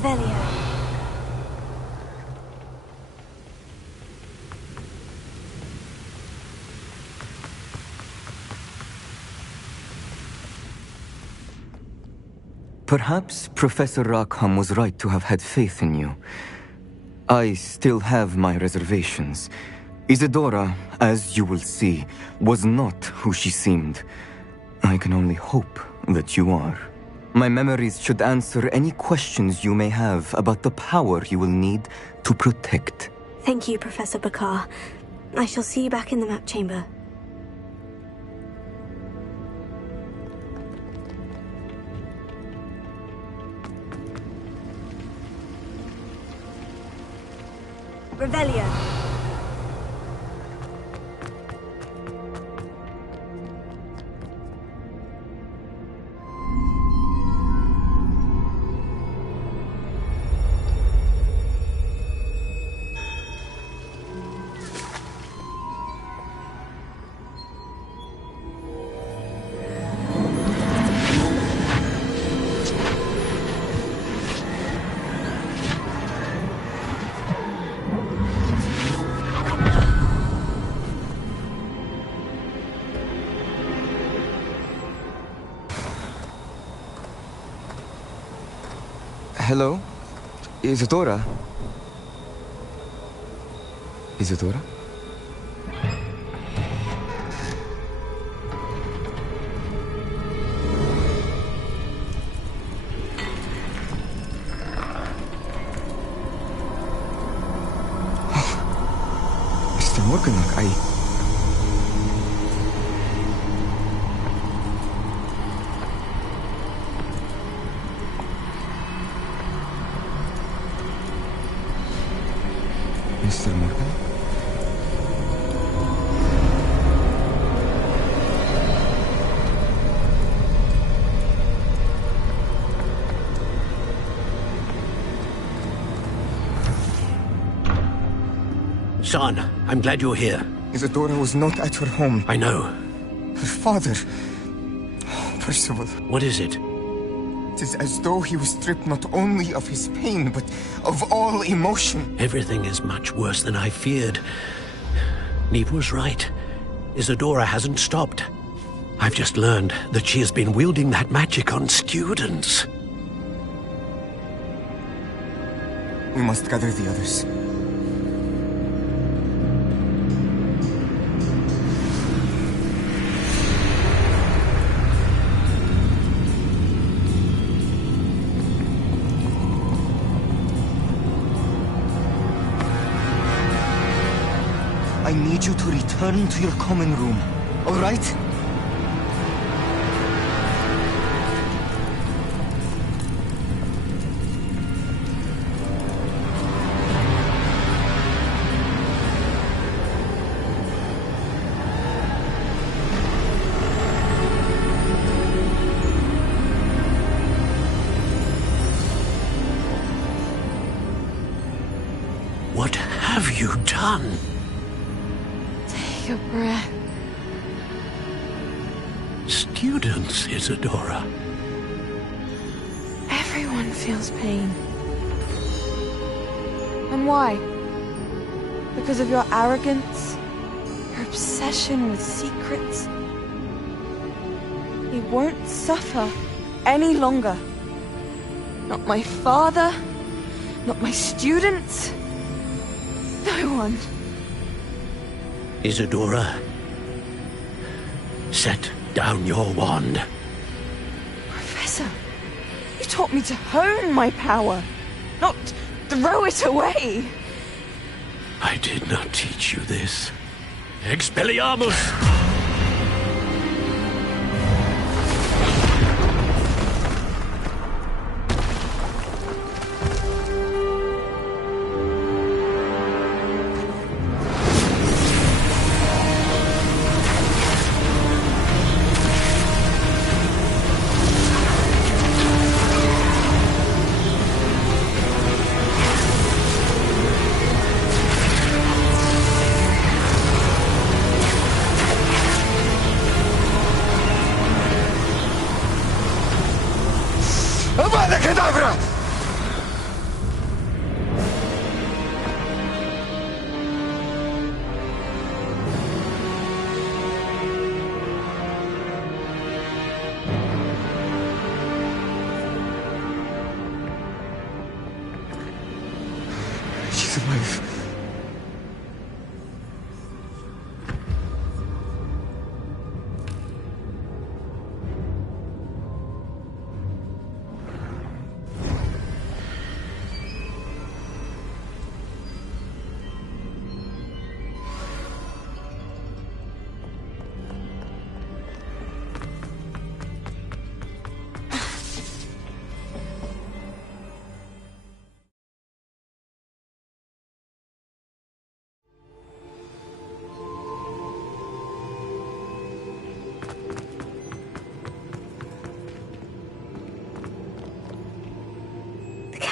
Revelio. Perhaps Professor Rackham was right to have had faith in you. I still have my reservations. Isadora, as you will see, was not who she seemed. I can only hope that you are. My memories should answer any questions you may have about the power you will need to protect. Thank you, Professor Bakar. I shall see you back in the map chamber. Revelio. Hello? Isadora? Isadora? Mr. Morganach, Mr. Morgan? Son, I'm glad you're here. Isadora was not at her home. I know. Her father... Percival. What is it? It is as though he was stripped not only of his pain, but of all emotion. Everything is much worse than I feared. Neve was right. Isadora hasn't stopped. I've just learned that she has been wielding that magic on students. We must gather the others. I need you to return to your common room, all right? What have you done? Take a breath. Students, Isadora. Everyone feels pain. And why? Because of your arrogance? Your obsession with secrets? He won't suffer any longer. Not my father, not my students, no one. Isadora, set down your wand. Professor, you taught me to hone my power, not throw it away. I did not teach you this. Expelliarmus! Avada Kedavra!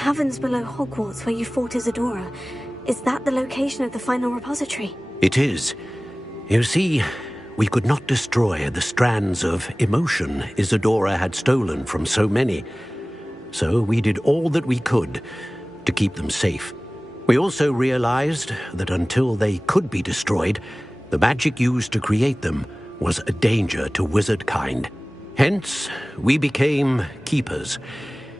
caverns below Hogwarts where you fought Isadora. Is that the location of the final repository? It is. You see, we could not destroy the strands of emotion Isadora had stolen from so many. So we did all that we could to keep them safe. We also realized that until they could be destroyed, the magic used to create them was a danger to wizard kind. Hence, we became keepers.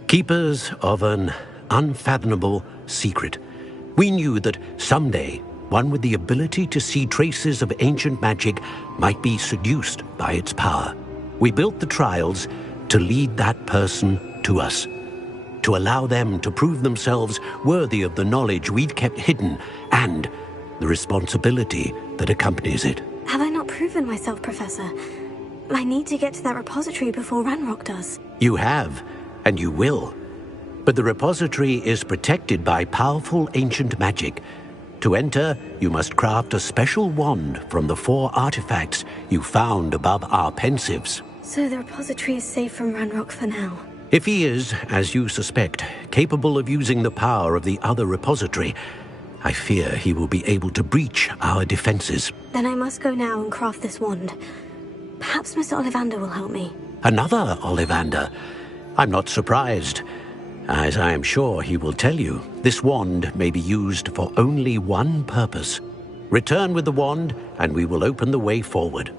Keepers of an unfathomable secret. We knew that someday, one with the ability to see traces of ancient magic might be seduced by its power. We built the trials to lead that person to us, to allow them to prove themselves worthy of the knowledge we'd kept hidden and the responsibility that accompanies it. Have I not proven myself, Professor? I need to get to that repository before Ranrock does. You have, and you will. But the repository is protected by powerful ancient magic. To enter, you must craft a special wand from the 4 artifacts you found above our pensives. So the repository is safe from Ranrock for now. If he is, as you suspect, capable of using the power of the other repository, I fear he will be able to breach our defenses. Then I must go now and craft this wand. Perhaps Mr. Ollivander will help me. Another Ollivander? I'm not surprised. As I am sure he will tell you, this wand may be used for only one purpose. Return with the wand, and we will open the way forward.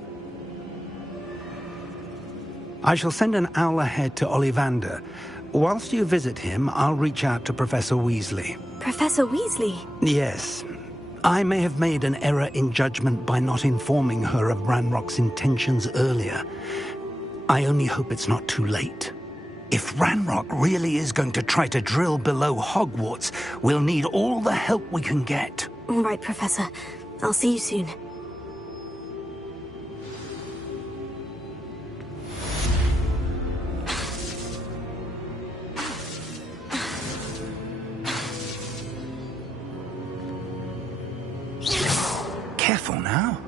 I shall send an owl ahead to Ollivander. Whilst you visit him, I'll reach out to Professor Weasley. Professor Weasley? Yes. I may have made an error in judgment by not informing her of Ranrock's intentions earlier. I only hope it's not too late. If Ranrock really is going to try to drill below Hogwarts, we'll need all the help we can get. All right, Professor. I'll see you soon. Careful now.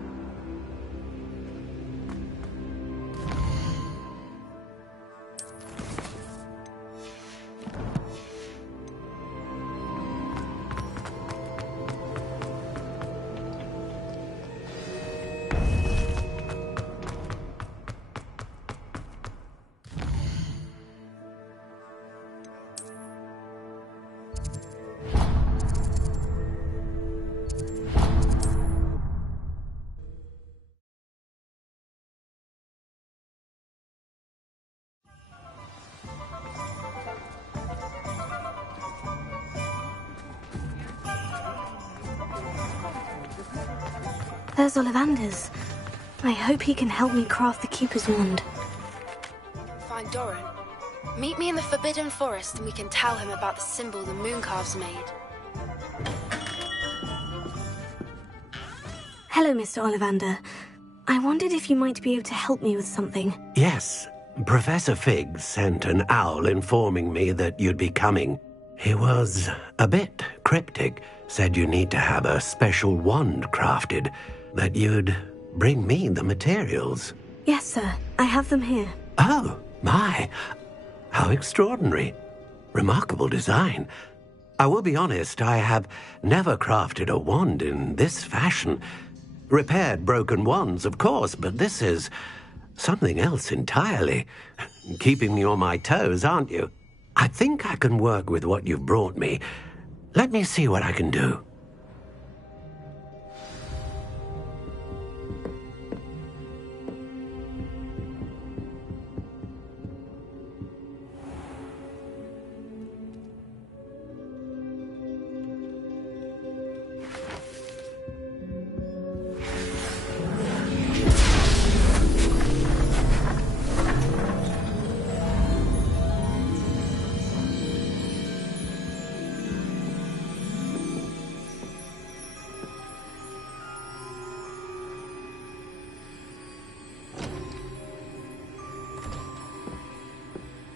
There's Ollivander's. I hope he can help me craft the Keeper's wand. Find Doran. Meet me in the Forbidden Forest and we can tell him about the symbol the Mooncalves made. Hello, Mr. Ollivander. I wondered if you might be able to help me with something. Yes, Professor Fig sent an owl informing me that you'd be coming. He was a bit cryptic, said you need to have a special wand crafted, that you'd bring me the materials. Yes, sir. I have them here. Oh, my. How extraordinary. Remarkable design. I will be honest, I have never crafted a wand in this fashion. Repaired broken wands, of course, but this is something else entirely. Keeping me on my toes, aren't you? I think I can work with what you've brought me. Let me see what I can do.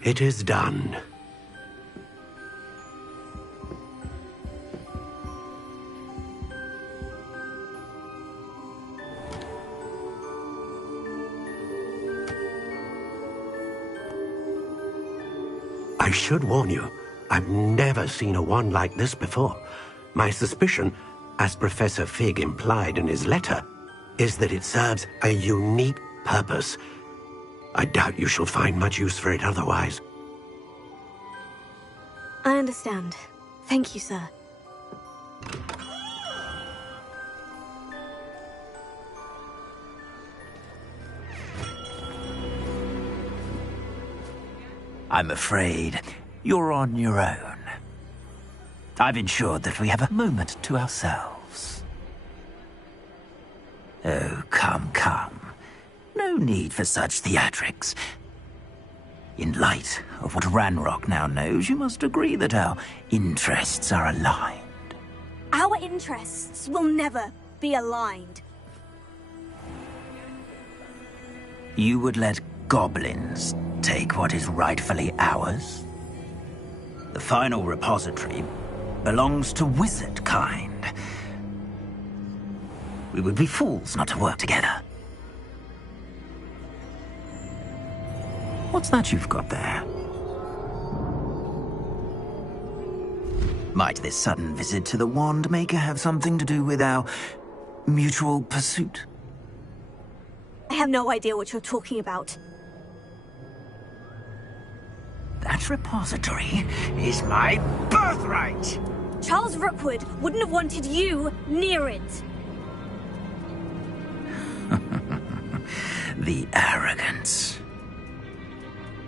It is done. I should warn you, I've never seen a wand like this before. My suspicion, as Professor Fig implied in his letter, is that it serves a unique purpose. I doubt you shall find much use for it otherwise. I understand. Thank you, sir. I'm afraid you're on your own. I've ensured that we have a moment to ourselves. Oh, come, come. No need for such theatrics. In light of what Ranrock now knows, you must agree that our interests are aligned. Our interests will never be aligned. You would let goblins take what is rightfully ours? The final repository belongs to wizard kind. We would be fools not to work together. What's that you've got there? Might this sudden visit to the Wand Maker have something to do with our mutual pursuit? I have no idea what you're talking about. That repository is my birthright! Charles Rookwood wouldn't have wanted you near it. The arrogance.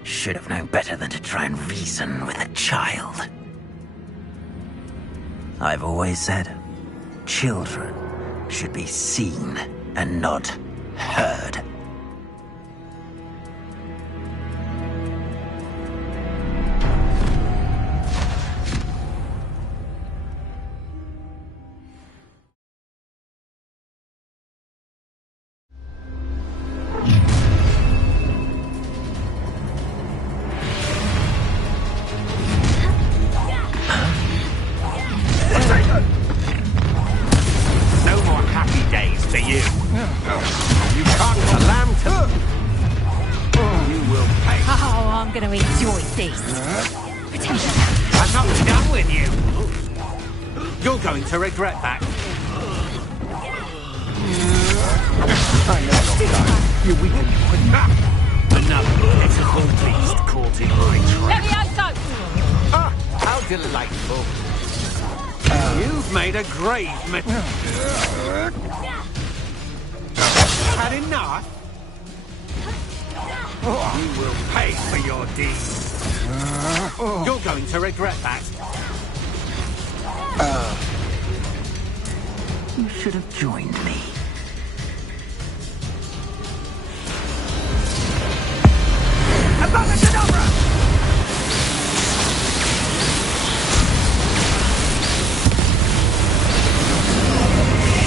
Should have known better than to try and reason with a child. I've always said, children should be seen and not heard. To regret that. You weaken quick. Another pitiful beast caught in my trap. Ah, how delightful. You've made a grave Had enough? You will pay for your deeds. You're going to regret that. You should have joined me. Abracadabra!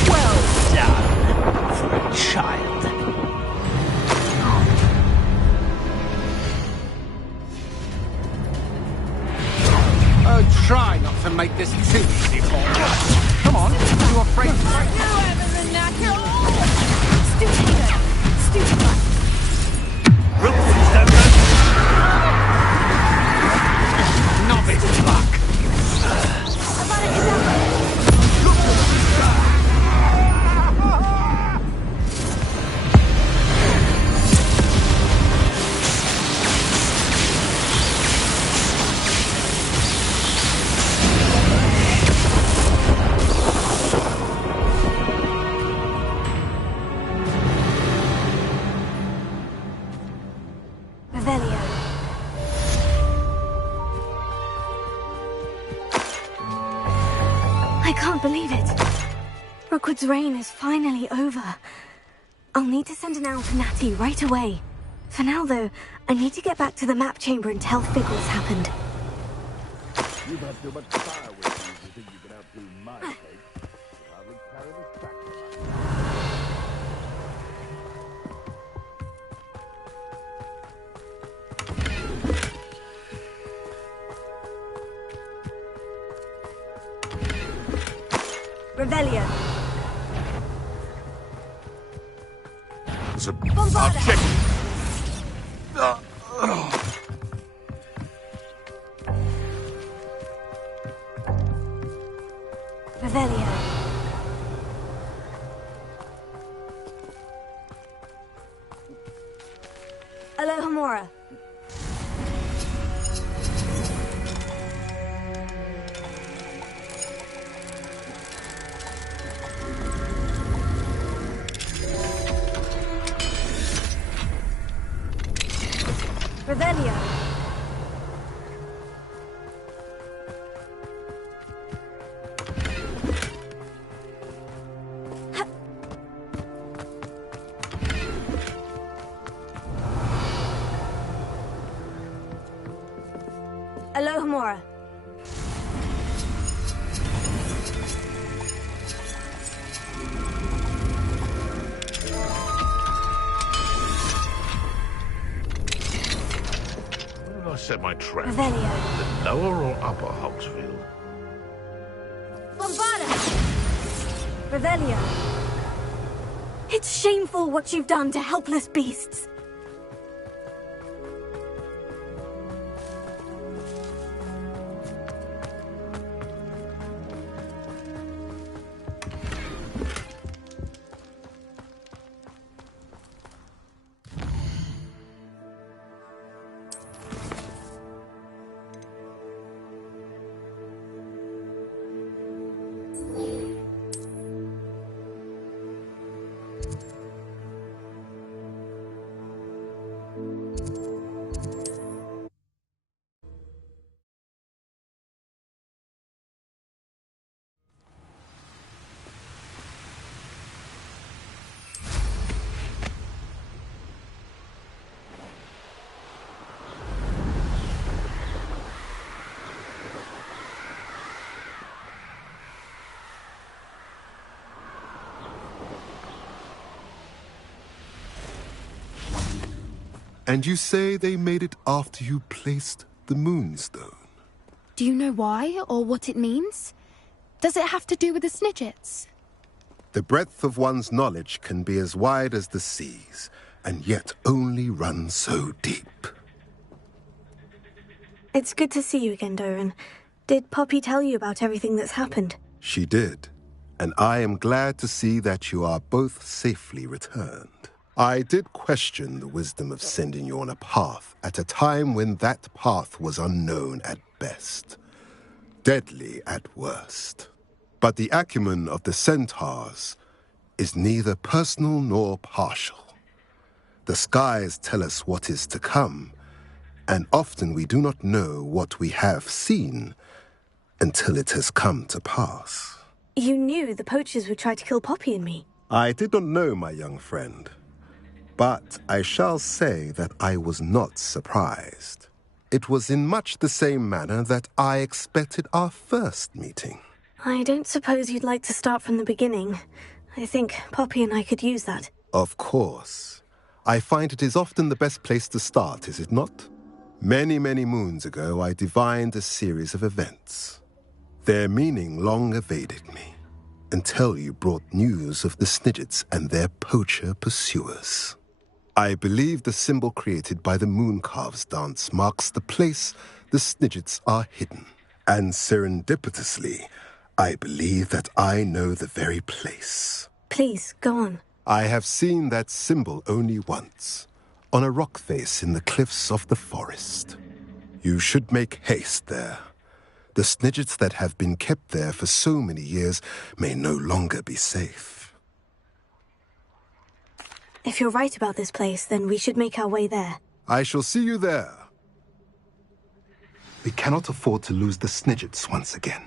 Well done for a child. Try not to make this too easy for you. Come on, you afraid to fight? Stupid. Rookwoods don't know. Novice luck. I can't believe it. Rookwood's reign is finally over. I'll need to send an owl to Natty right away. For now, though, I need to get back to the map chamber and tell Fig what's happened. You've had too much fire with you if you think you can outdo my cake. I will carry this back to Revelio. I'll check. Revelio. Alohomora. Revelio. Alohomora. Where did I set my trap? Revelio. The lower or upper Hogsfield? Bombarda! Revelio. It's shameful what you've done to helpless beasts. And you say they made it after you placed the Moonstone? Do you know why, or what it means? Does it have to do with the Snidgets? The breadth of one's knowledge can be as wide as the seas, and yet only run so deep. It's good to see you again, Doran. Did Poppy tell you about everything that's happened? She did, and I am glad to see that you are both safely returned. I did question the wisdom of sending you on a path at a time when that path was unknown at best, deadly at worst. But the acumen of the centaurs is neither personal nor partial. The skies tell us what is to come, and often we do not know what we have seen until it has come to pass. You knew the poachers would try to kill Poppy and me. I did not know, my young friend, but I shall say that I was not surprised. It was in much the same manner that I expected our first meeting. I don't suppose you'd like to start from the beginning. I think Poppy and I could use that. Of course. I find it is often the best place to start, is it not? Many, many moons ago, I divined a series of events. Their meaning long evaded me, until you brought news of the Snidgets and their poacher pursuers. I believe the symbol created by the Mooncalves dance marks the place the Snidgets are hidden. And serendipitously, I believe that I know the very place. Please, go on. I have seen that symbol only once, on a rock face in the cliffs of the forest. You should make haste there. The Snidgets that have been kept there for so many years may no longer be safe. If you're right about this place, then we should make our way there. I shall see you there. We cannot afford to lose the Snidgets once again.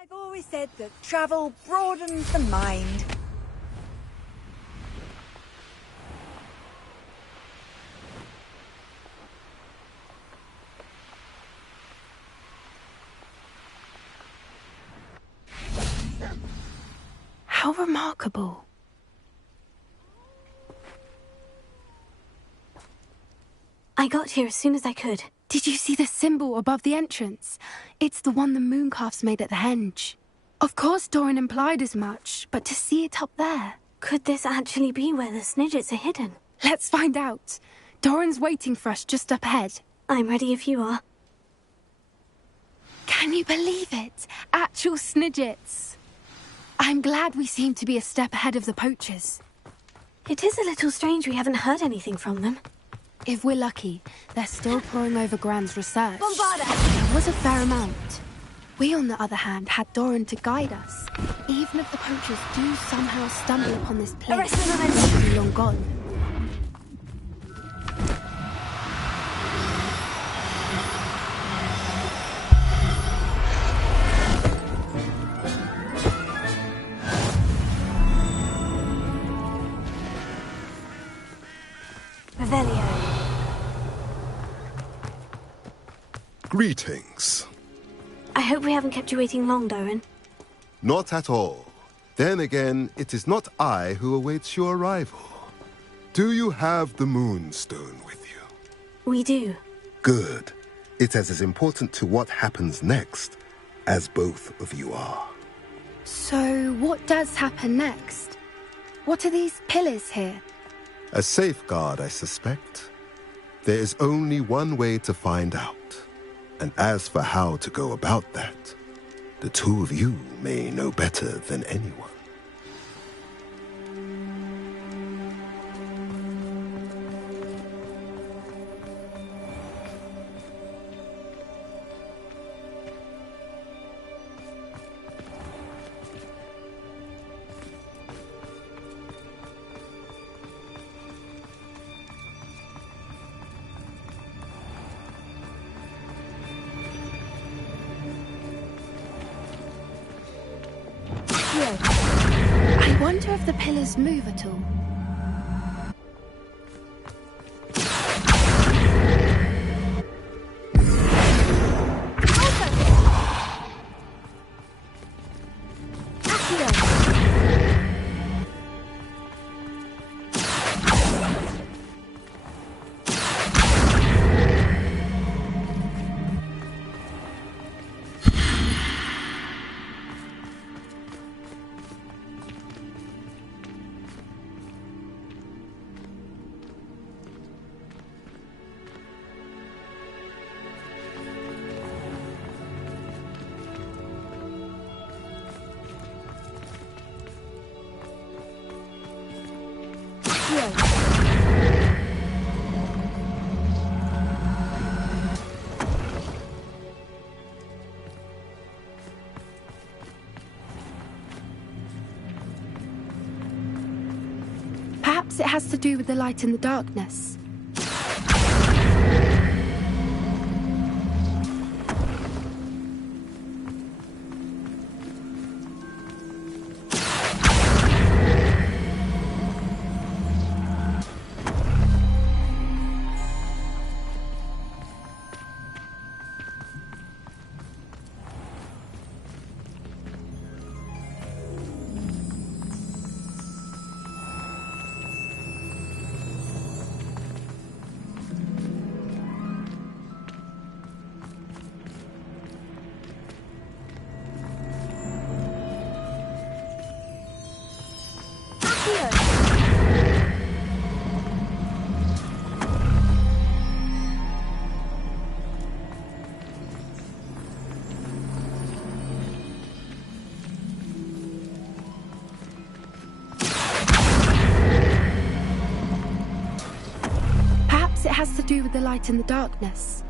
I've always said that travel broadens the mind. How remarkable. I got here as soon as I could. Did you see the symbol above the entrance? It's the one the mooncalfs made at the henge. Of course Doran implied as much, but to see it up there... Could this actually be where the Snidgets are hidden? Let's find out. Doran's waiting for us just up ahead. I'm ready if you are. Can you believe it? Actual Snidgets. I'm glad we seem to be a step ahead of the poachers. It is a little strange we haven't heard anything from them. If we're lucky, they're still poring over Gran's research. Bombarda! There was a fair amount. We, on the other hand, had Doran to guide us. Even if the poachers do somehow stumble upon this place, we'll be long gone. Revelio. Greetings. I hope we haven't kept you waiting long, Doran. Not at all. Then again, it is not I who awaits your arrival. Do you have the Moonstone with you? We do. Good. It is as important to what happens next as both of you are. So, what does happen next? What are these pillars here? A safeguard, I suspect. There is only one way to find out. And as for how to go about that, the two of you may know better than anyone. I wonder if the pillars move at all. Perhaps it has to do with the light in the darkness. Perhaps it has to do with the light in the darkness.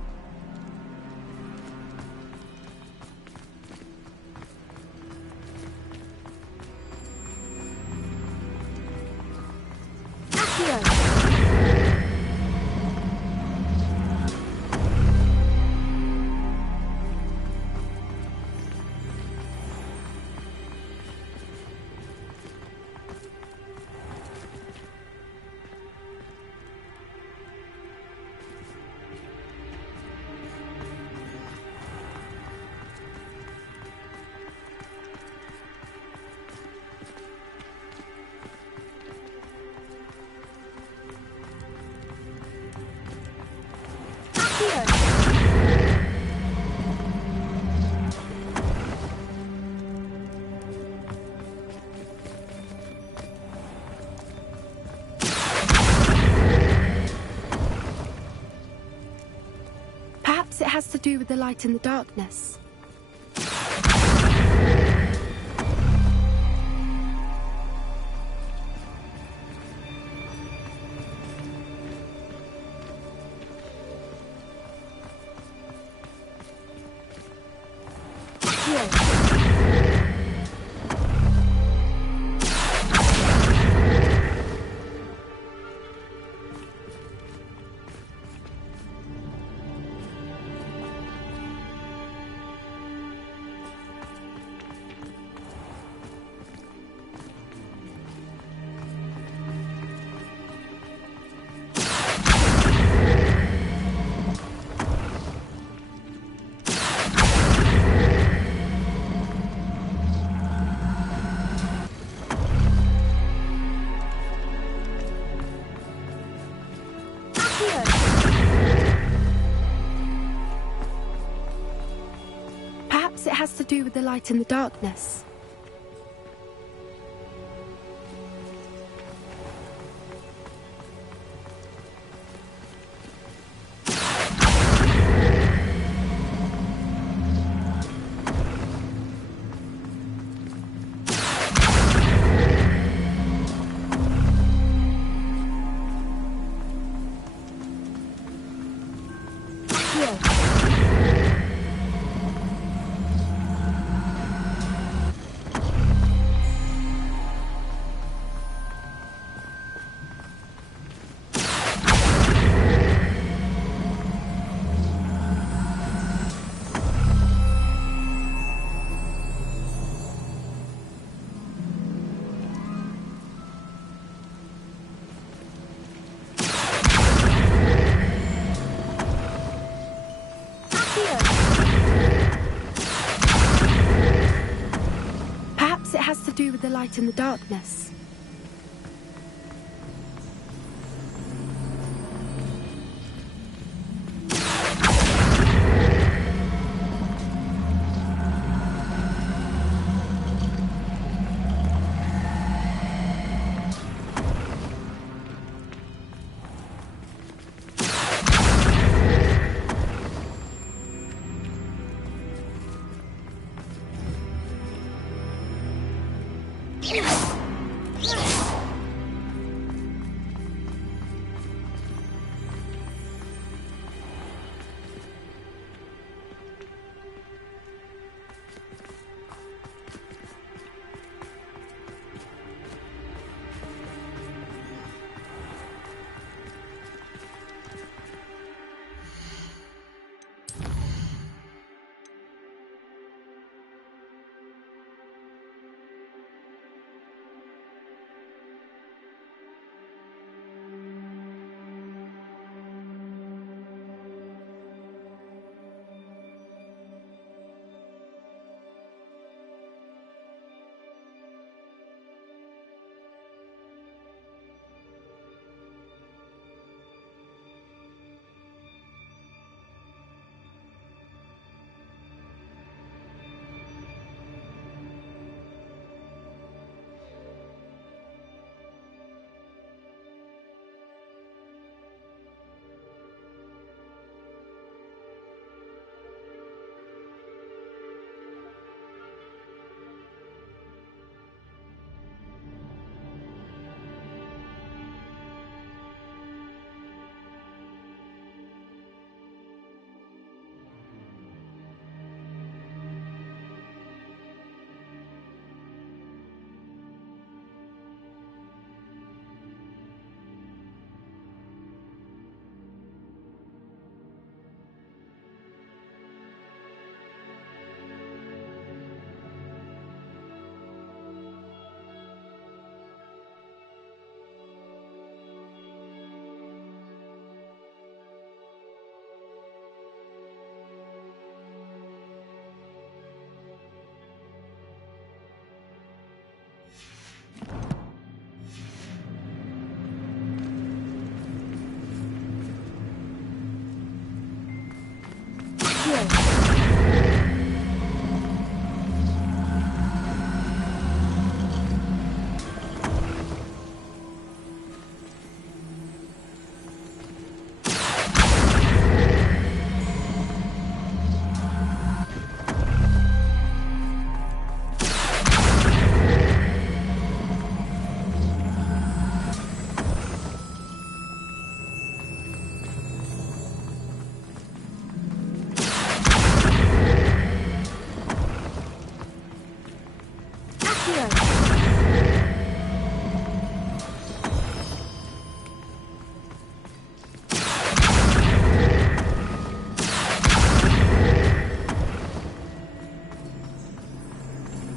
has to do with the light and the darkness. Perhaps it has to do with the light and the darkness. Perhaps it has to do with the light and the darkness.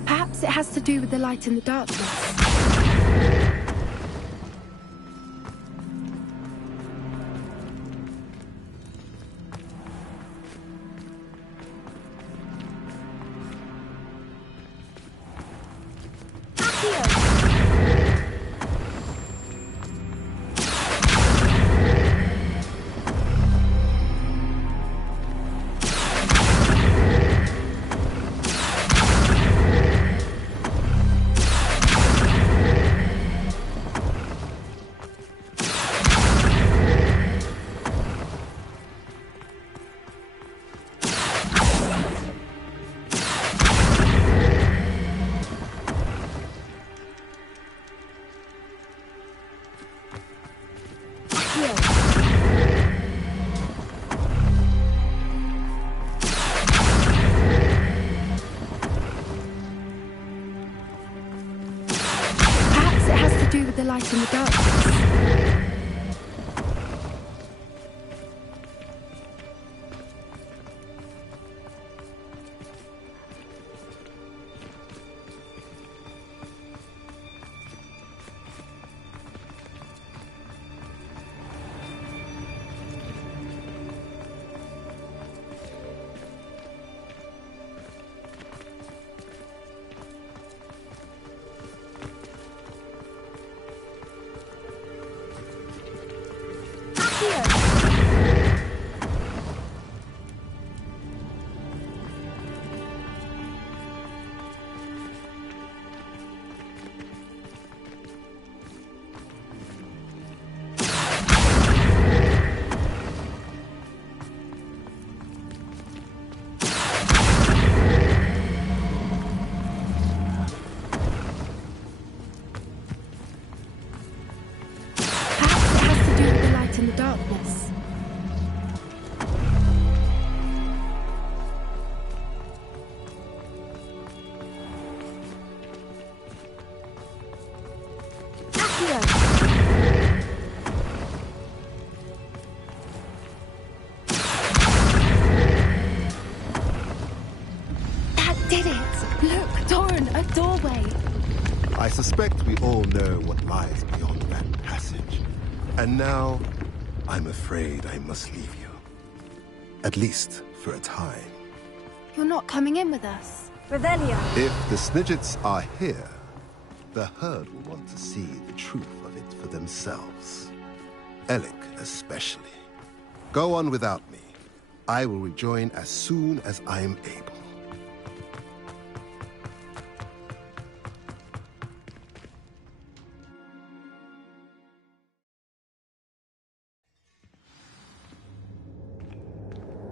Perhaps it has to do with the light in the darkness. The light in the darkness. In the darkness. That did it! Look, Doran, a doorway. I suspect we all know what lies beyond that passage. And now, I'm afraid I must leave you. At least for a time. You're not coming in with us. Revelia. If the Snidgets are here, the herd will want to see the truth of it for themselves. Alec especially. Go on without me. I will rejoin as soon as I am able.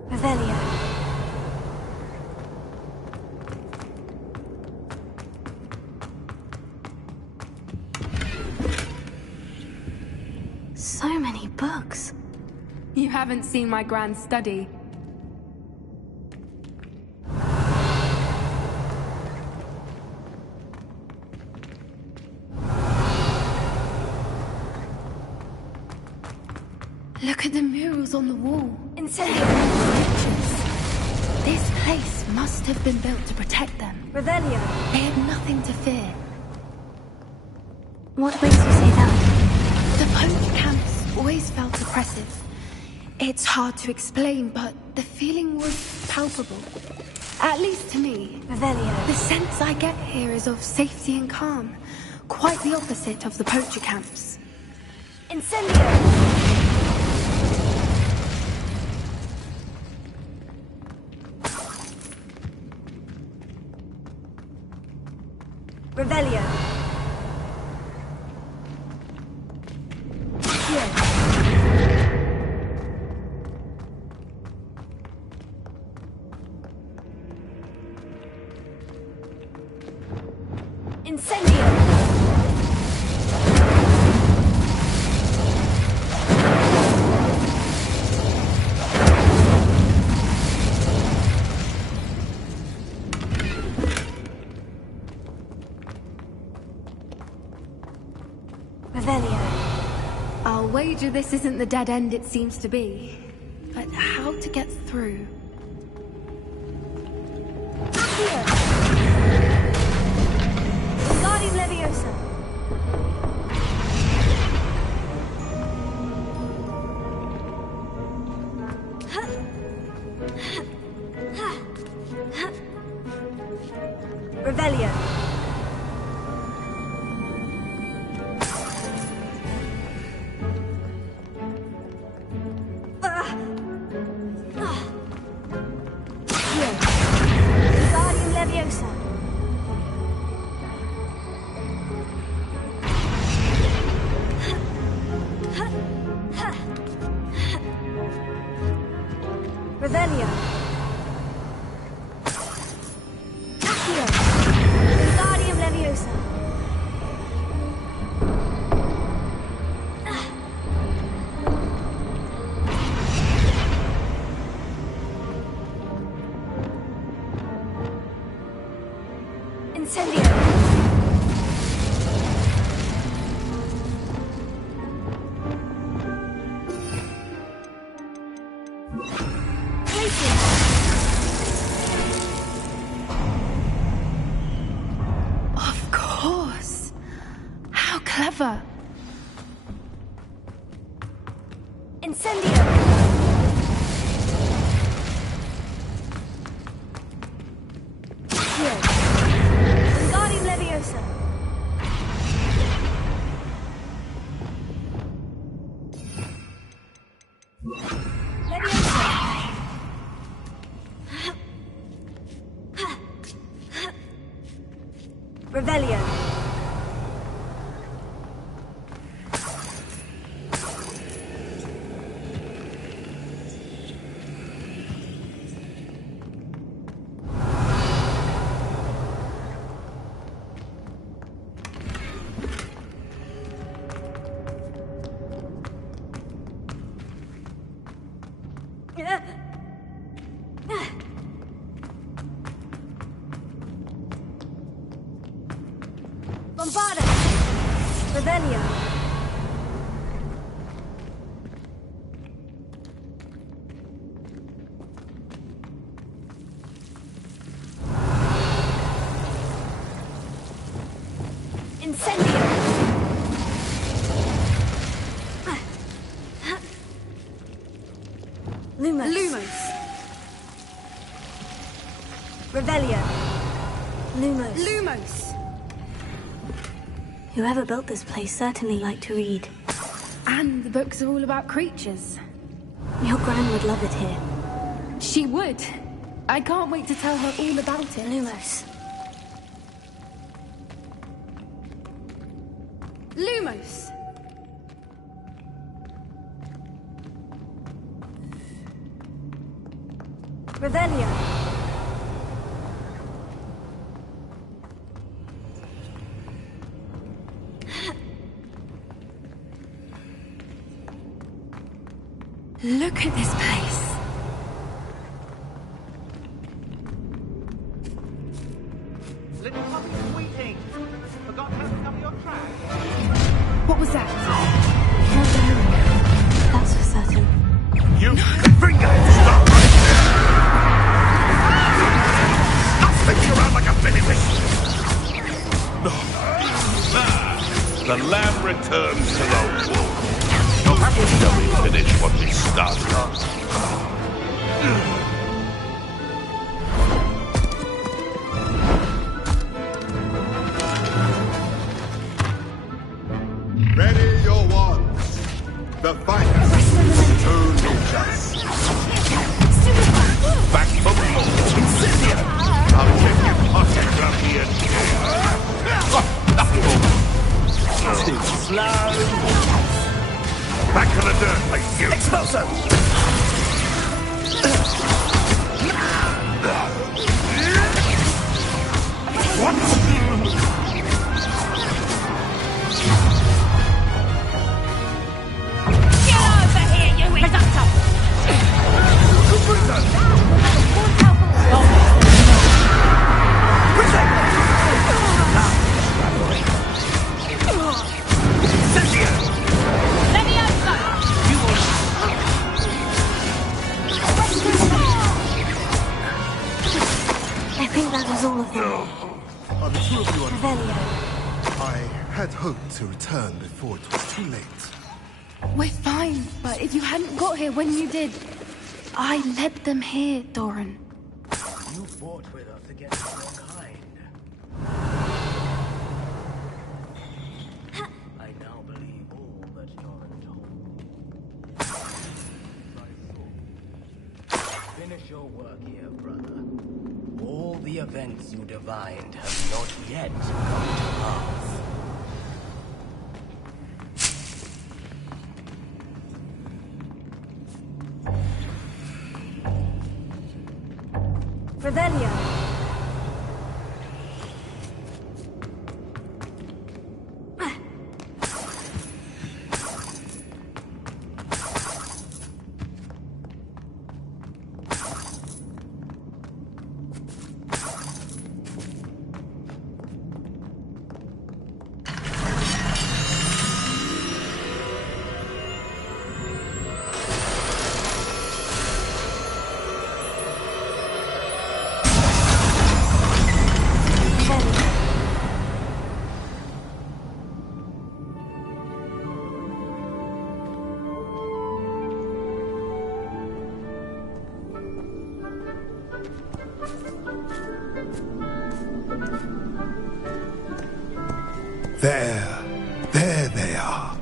Revelia. So many books. You haven't seen my grand study. Look at the murals on the wall. Incendio. This place must have been built to protect them. Revelia. They have nothing to fear. What makes you say that? The poach camps always felt oppressive. It's hard to explain, but the feeling was palpable. At least to me. Revelia. The sense I get here is of safety and calm. Quite the opposite of the poacher camps. Incendio! Revelia. Incendio! Revelio. I'll wager this isn't the dead end it seems to be. But how to get through? Here. Guardian Leviosa. Revelio. Guardian Leviosa. Revelio. Accio. Guardian Leviosa. Incendio. Placing. Of course. How clever. Incendio. Here. Guardian Leviosa. Leviosa. Revelio. Bombarda. Revelio. Incendio. Lumos. Lumos. Revelio. Lumos. Lumos. Whoever built this place certainly liked to read. And the books are all about creatures. Your Gran would love it here. She would. I can't wait to tell her all about it. Lumos. Lumos. Revelio. Look at this place. Little puppy sweeting. Forgot how to cover your track? What was that? No daring. That's for certain. You bring that stuff right there! I'll spin you around like a billy the lamb returns to the wolf. You'll have to show me finish what we started. Ready your wands. The fight is only just. Back for more. I'll get you hot and grumpy and too slow. Back to the dirt, like you. Expulso! What? Send Revelio. I had hoped to return before it was too late. We're fine, but if you hadn't got here when you did, I led them here, Doran. You fought with us against your kind. I now believe all that Doran told. Finish your work here, brother. All the events you divined have not yet come to pass. Revelio. There they are.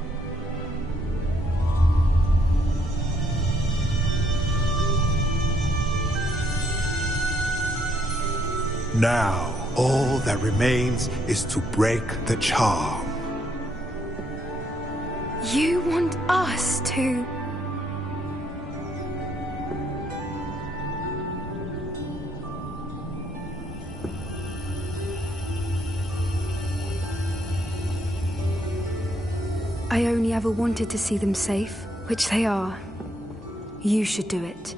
Now, all that remains is to break the charm. You want us to... I only ever wanted to see them safe, which they are. You should do it.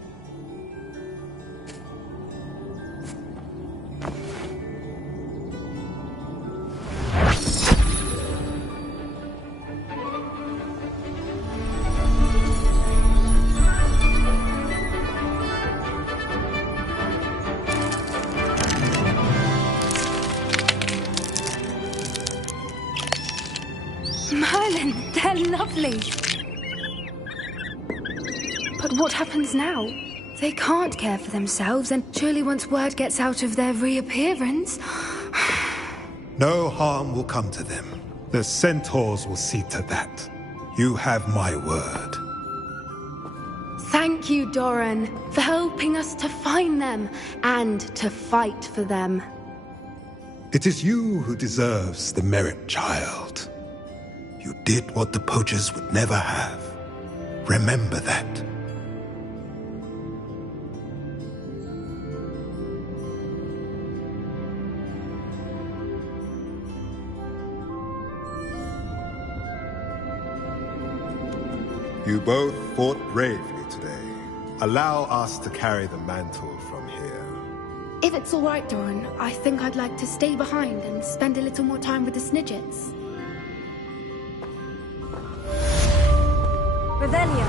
Merlin, they're lovely. But what happens now? They can't care for themselves, and surely once word gets out of their reappearance... No harm will come to them. The centaurs will see to that. You have my word. Thank you, Doran, for helping us to find them and to fight for them. It is you who deserves the merit, child. You did what the poachers would never have. Remember that. You both fought bravely today. Allow us to carry the mantle from here. If it's all right, Doran, I think I'd like to stay behind and spend a little more time with the Snidgets. Revelio.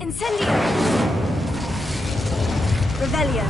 Incendio! Revelio.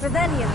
Revelio.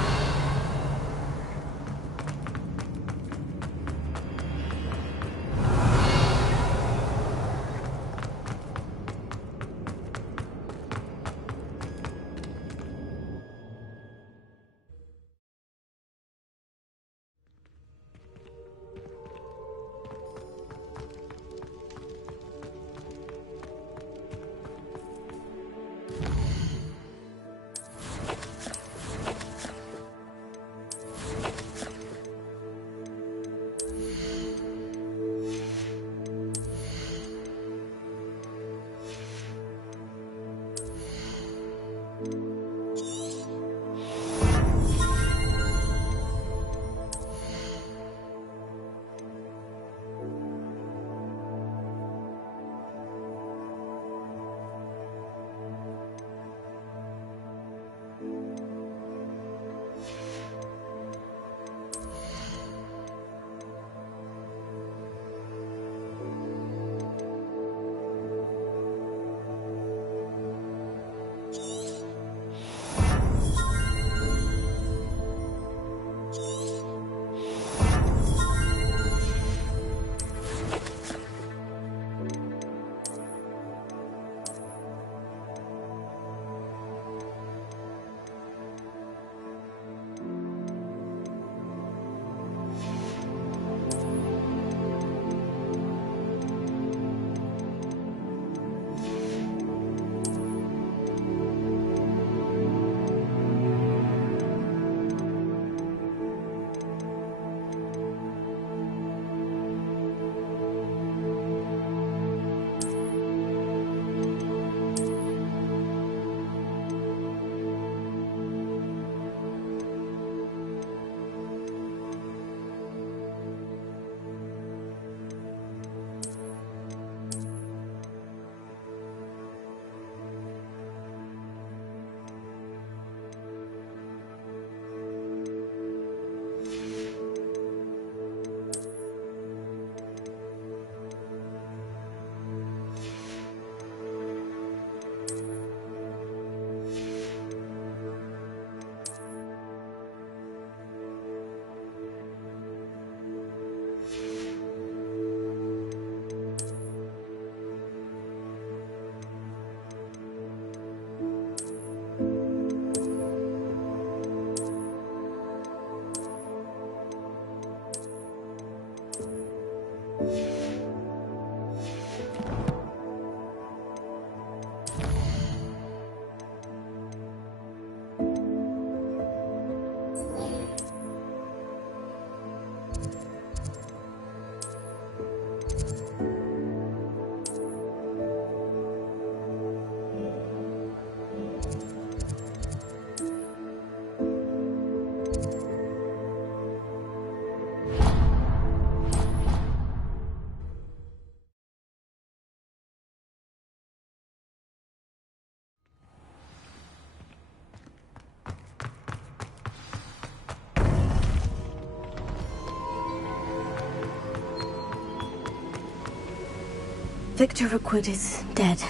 Victor Rookwood is dead.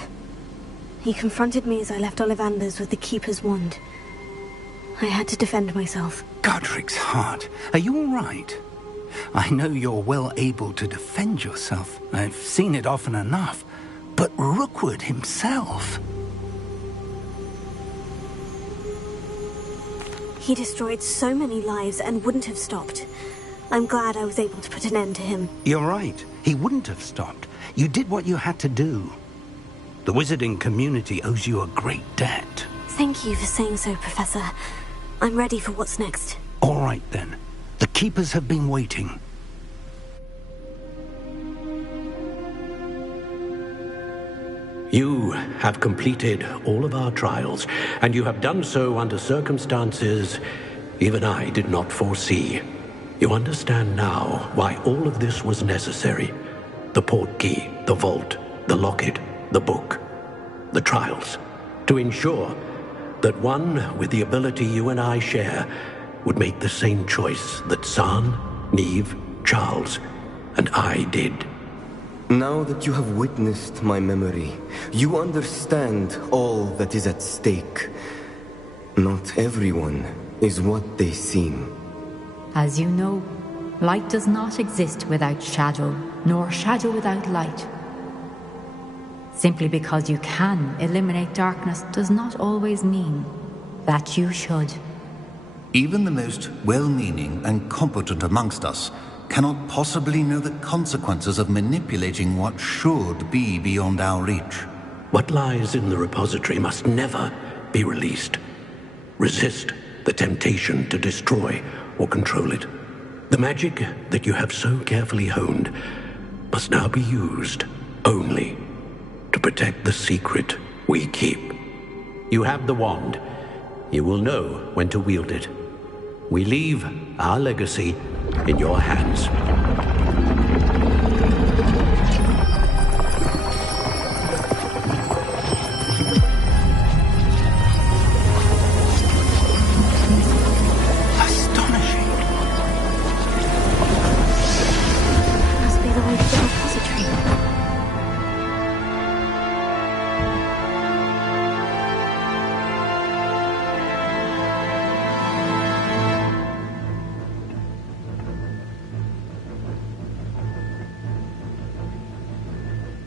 He confronted me as I left Ollivander's with the Keeper's wand. I had to defend myself. Godric's heart. Are you all right? I know you're well able to defend yourself. I've seen it often enough. But Rookwood himself... He destroyed so many lives and wouldn't have stopped. I'm glad I was able to put an end to him. You're right. He wouldn't have stopped. You did what you had to do. The wizarding community owes you a great debt. Thank you for saying so, Professor. I'm ready for what's next. All right, then. The Keepers have been waiting. You have completed all of our trials, and you have done so under circumstances even I did not foresee. You understand now why all of this was necessary. The portkey, the vault, the locket, the book, the trials. To ensure that one with the ability you and I share would make the same choice that Zahn, Neve, Charles, and I did. Now that you have witnessed my memory, you understand all that is at stake. Not everyone is what they seem. As you know, light does not exist without shadow, nor shadow without light. Simply because you can eliminate darkness does not always mean that you should. Even the most well-meaning and competent amongst us cannot possibly know the consequences of manipulating what should be beyond our reach. What lies in the repository must never be released. Resist the temptation to destroy or control it. The magic that you have so carefully honed must now be used only to protect the secret we keep. You have the wand. You will know when to wield it. We leave our legacy in your hands.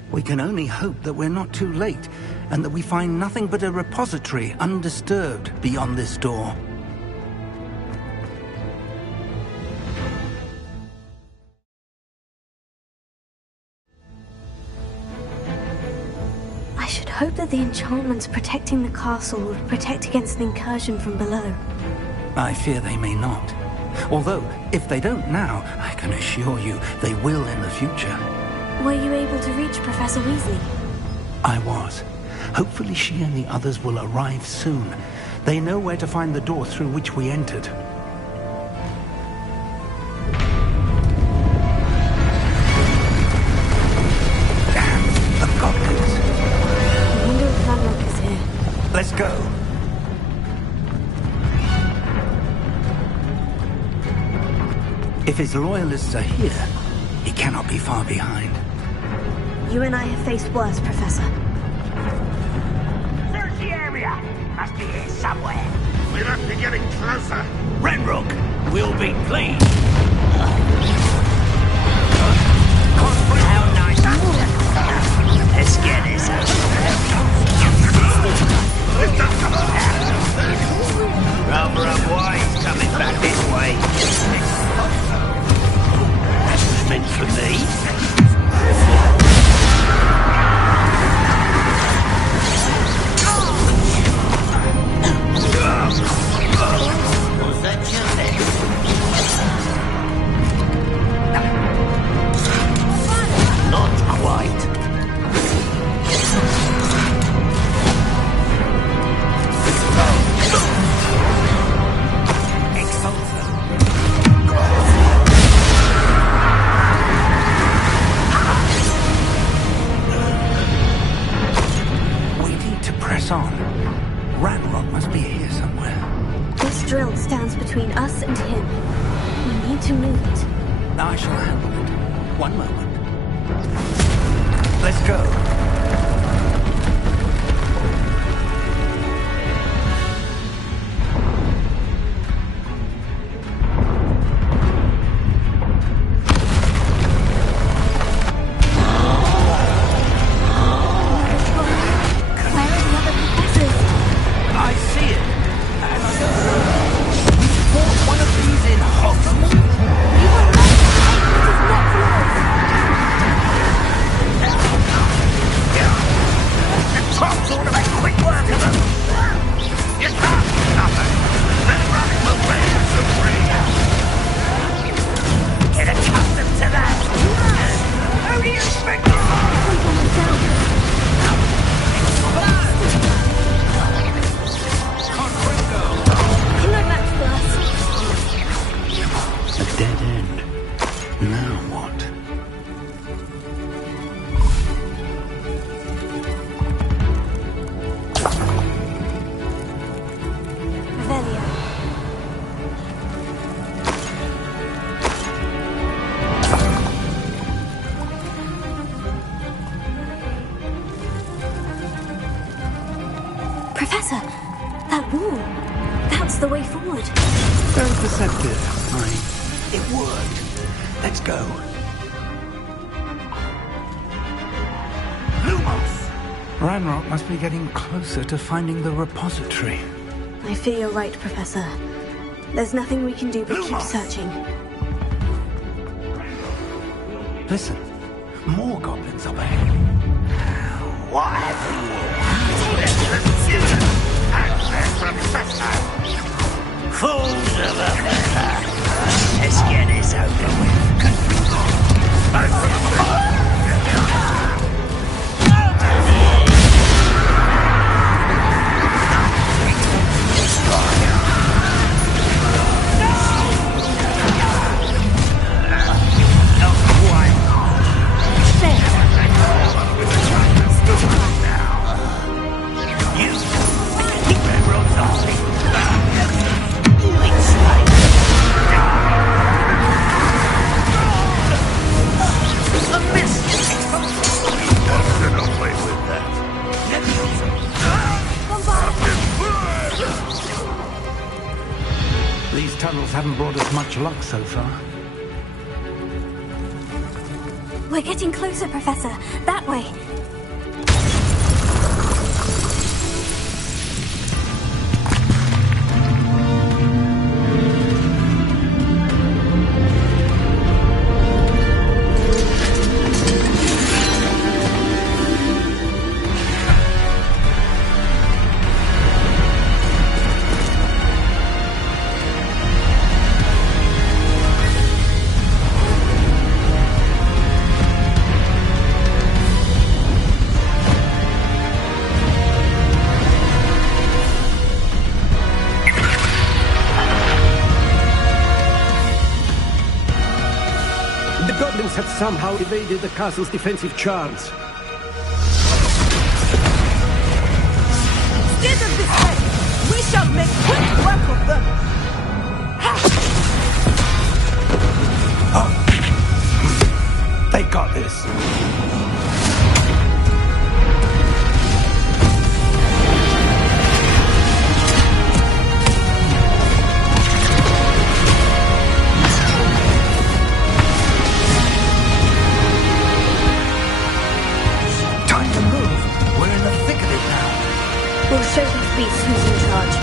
We can only hope that we're not too late, and that we find nothing but a repository undisturbed beyond this door. I should hope that the enchantments protecting the castle will protect against an incursion from below. I fear they may not. Although, if they don't now, I can assure you they will in the future. Were you able to reach Professor Weasley? I was. Hopefully she and the others will arrive soon. They know where to find the door through which we entered. Damn, the goblins. I wonder if Ranrock is here. Let's go. If his loyalists are here, he cannot be far behind. You and I have faced worse, Professor. Search the area! Must be here somewhere. We must be getting closer. Ranrock will be pleased. How nice. Let's get this Rather unwise coming back this way. That was meant for me. need to move it. I shall handle it. One moment. Let's go. Professor, that wall. That's the way forward. Very perceptive. It worked. Let's go. Lumos! Ranrock must be getting closer to finding the repository. I fear you're right, Professor. There's nothing we can do but keep searching. Listen, more goblins up ahead. What have you? Fools of a feather. Let's get this over with. These tunnels haven't brought us much luck so far. We're getting closer, Professor. That way. Have somehow evaded the castle's defensive charms. Instead of this way, we shall make quick work of them. They got this. We'll show these beasts who's in charge.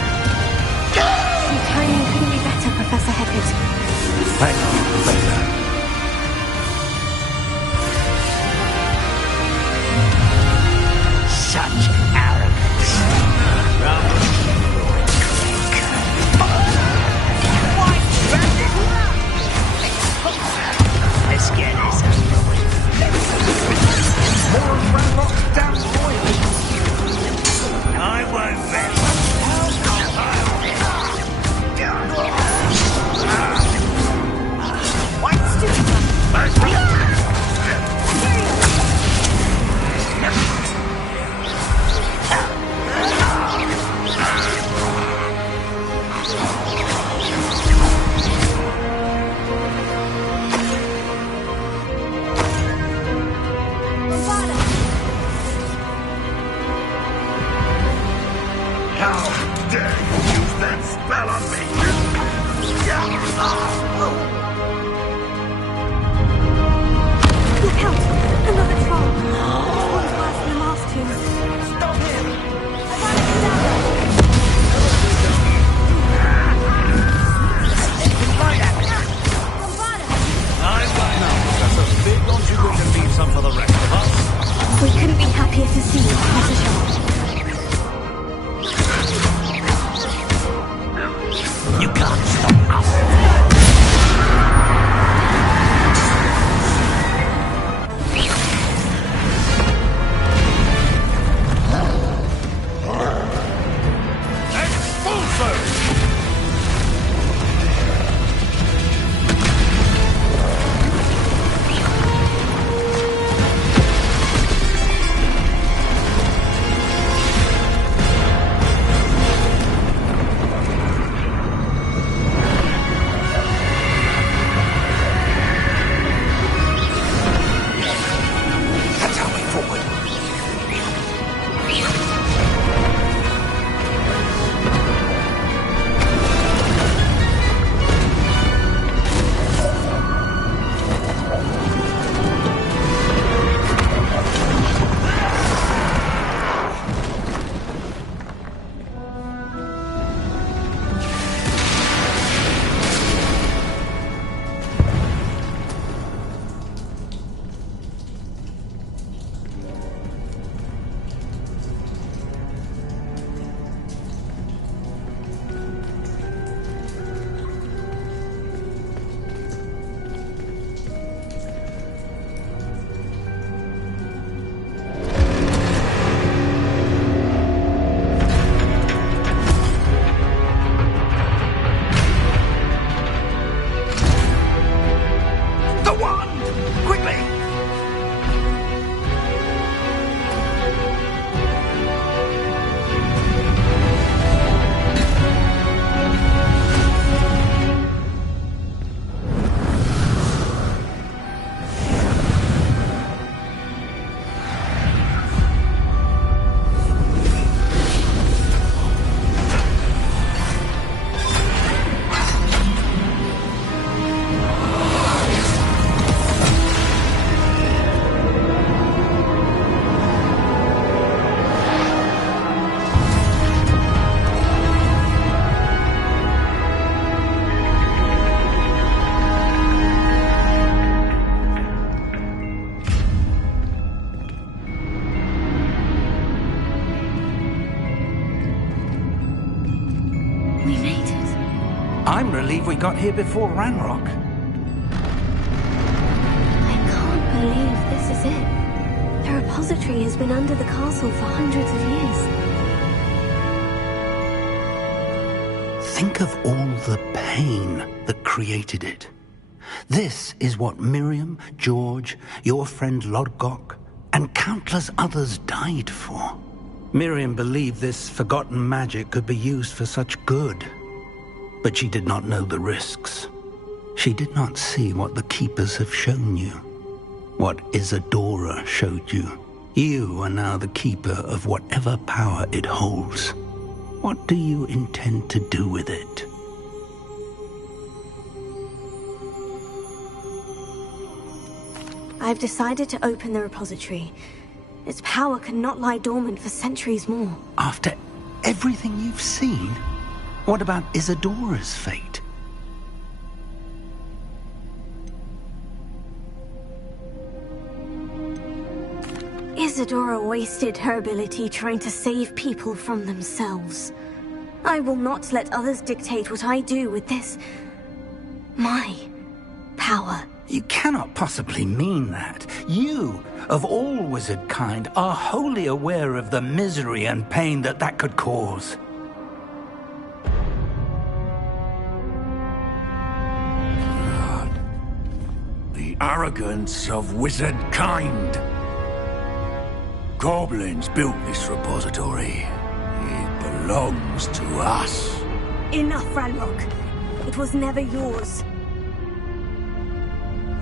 Your timing couldn't be better, Professor Hecat. Hang on, Professor. got here before Ranrock. I can't believe this is it. The repository has been under the castle for hundreds of years. Think of all the pain that created it. This is what Miriam, George, your friend Lodgok, and countless others died for. Miriam believed this forgotten magic could be used for such good. But she did not know the risks. She did not see what the Keepers have shown you. What Isadora showed you. You are now the Keeper of whatever power it holds. What do you intend to do with it? I've decided to open the repository. Its power cannot lie dormant for centuries more. After everything you've seen? What about Isadora's fate? Isadora wasted her ability trying to save people from themselves. I will not let others dictate what I do with this... my power. You cannot possibly mean that. You, of all wizard kind, are wholly aware of the misery and pain that could cause. The arrogance of wizard kind. Goblins built this repository. It belongs to us. Enough, Ranrock. It was never yours.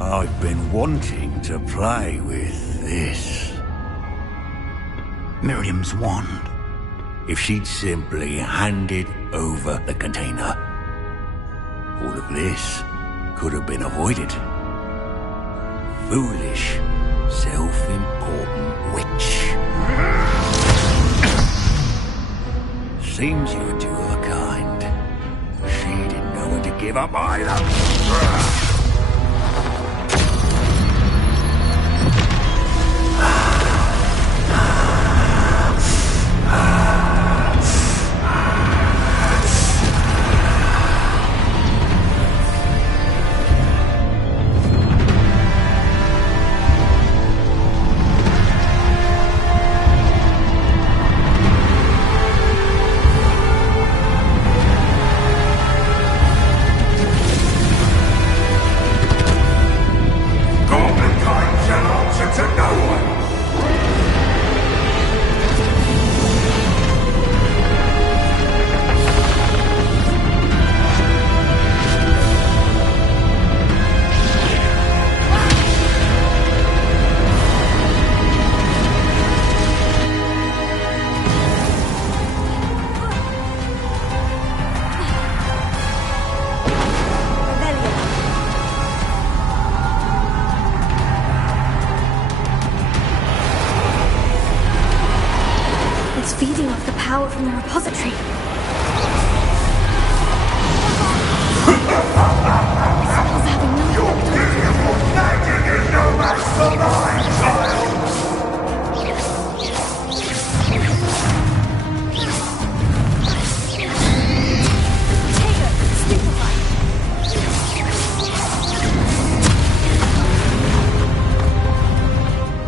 I've been wanting to play with this. Miriam's wand. If she'd simply handed over the container, all of this could have been avoided. Foolish, self-important witch. Seems you were two of a kind. She didn't know when to give up either. Feeding off the power from the repository. Your beautiful magic is no match for mine, child!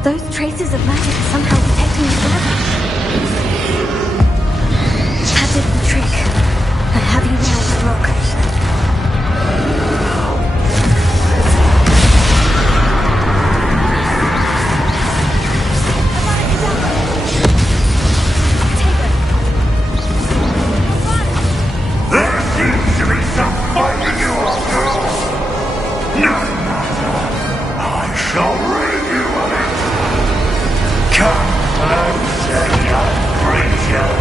Those traces of magic are somehow protecting me forever. That did the trick. I have you now, Rock. There seems to be some fight in you after all. No matter. I shall rid you of it. Come closer, young creature.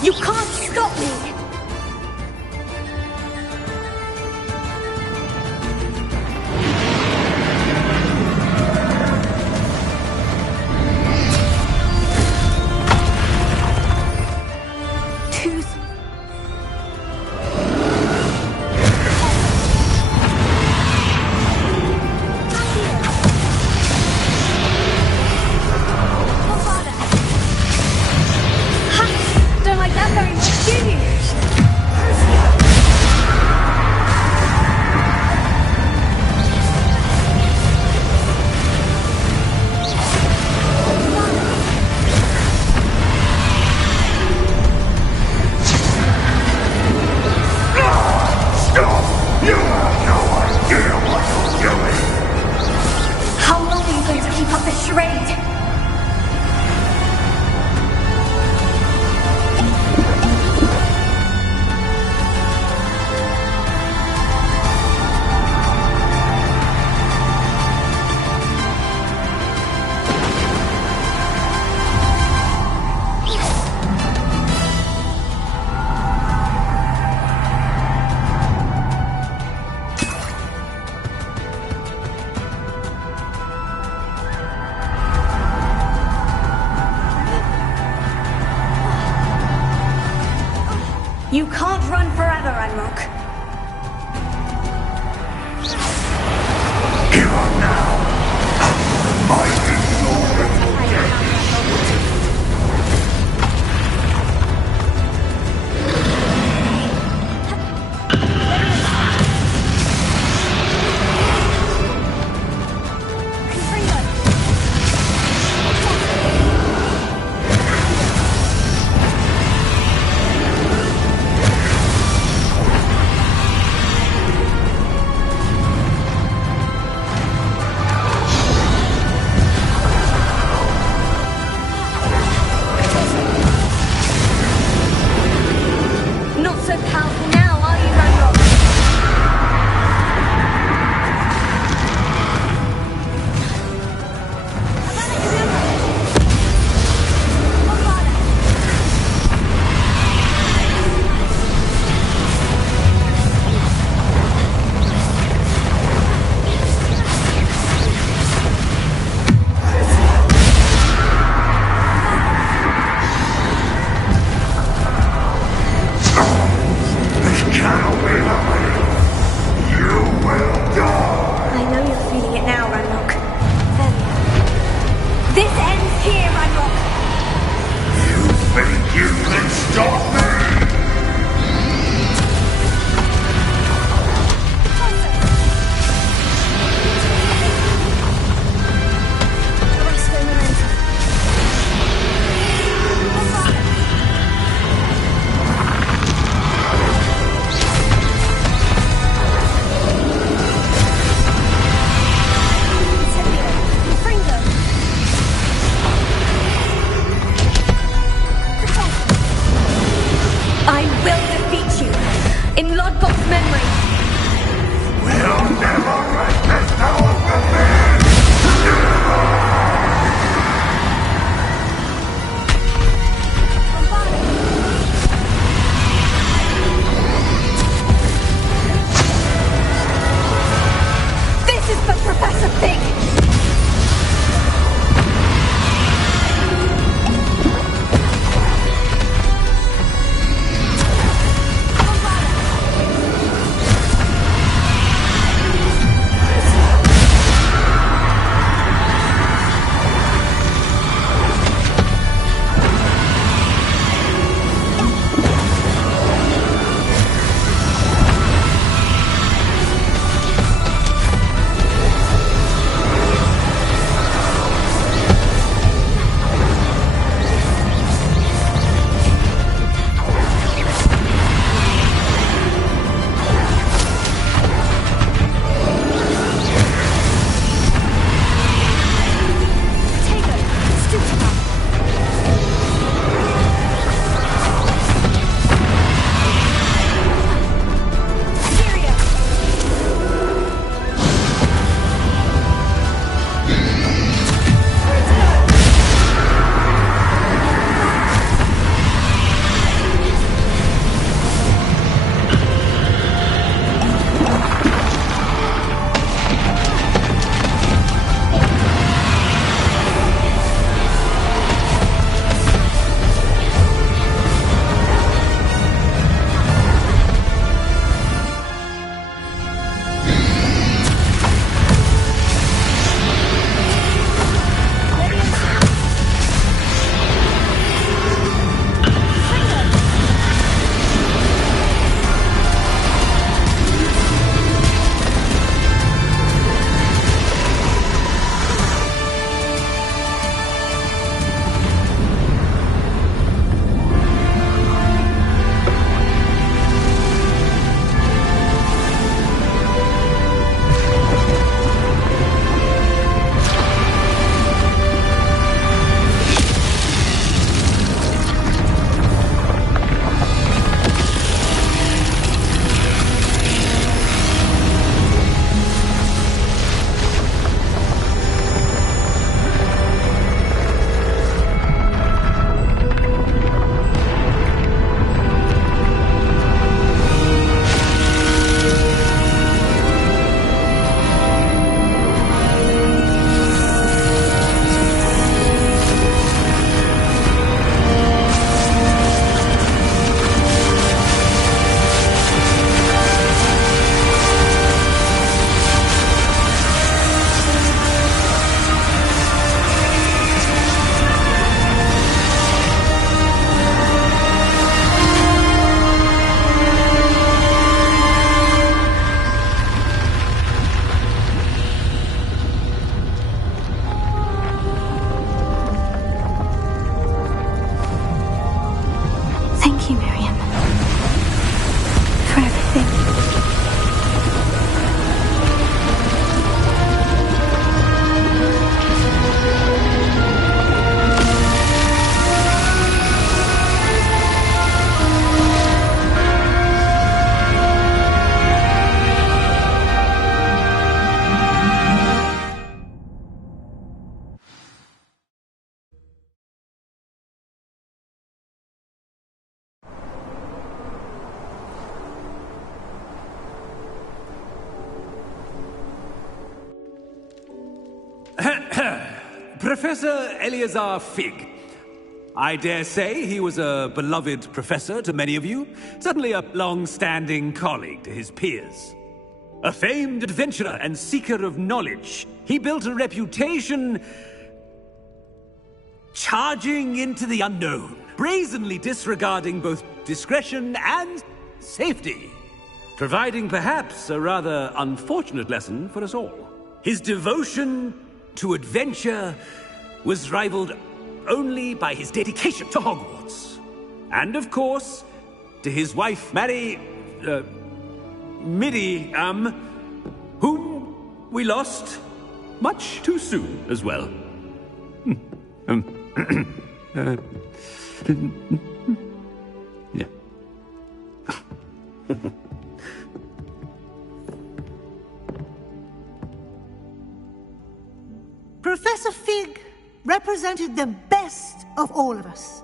You can't stop me! the charade. You can't run forever, Ranrock. Give up now. Might ignore it. Professor Eleazar Fig. I dare say he was a beloved professor to many of you, certainly a long-standing colleague to his peers. A famed adventurer and seeker of knowledge, he built a reputation charging into the unknown, brazenly disregarding both discretion and safety, providing perhaps a rather unfortunate lesson for us all. His devotion to adventure was rivaled only by his dedication to Hogwarts. And of course, to his wife, Miriam, whom we lost much too soon as well. Yeah. Professor Fig represented the best of all of us.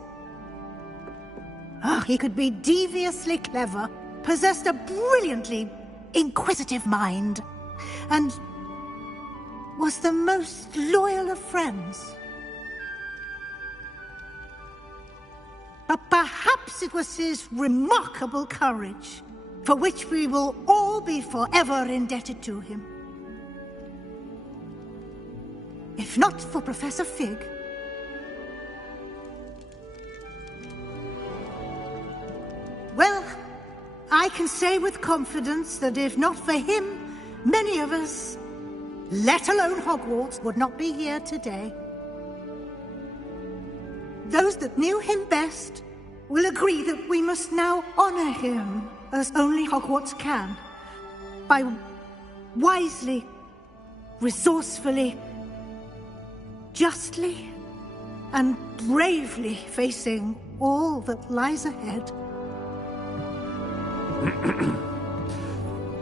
He could be deviously clever, possessed a brilliantly inquisitive mind, and was the most loyal of friends. But perhaps it was his remarkable courage, for which we will all be forever indebted to him. If not for Professor Fig, well, I can say with confidence that if not for him, many of us, let alone Hogwarts, would not be here today. Those that knew him best will agree that we must now honor him as only Hogwarts can, by wisely, resourcefully, justly and bravely facing all that lies ahead.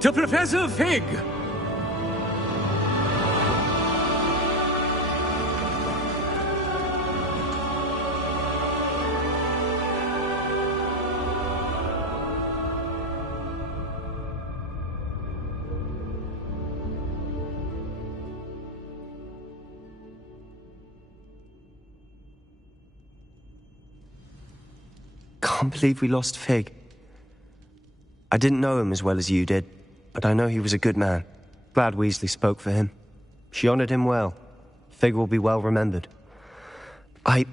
To Professor Fig! Can't believe we lost Fig. I didn't know him as well as you did, but I know he was a good man. Glad Weasley spoke for him. She honored him well. Fig will be well remembered. I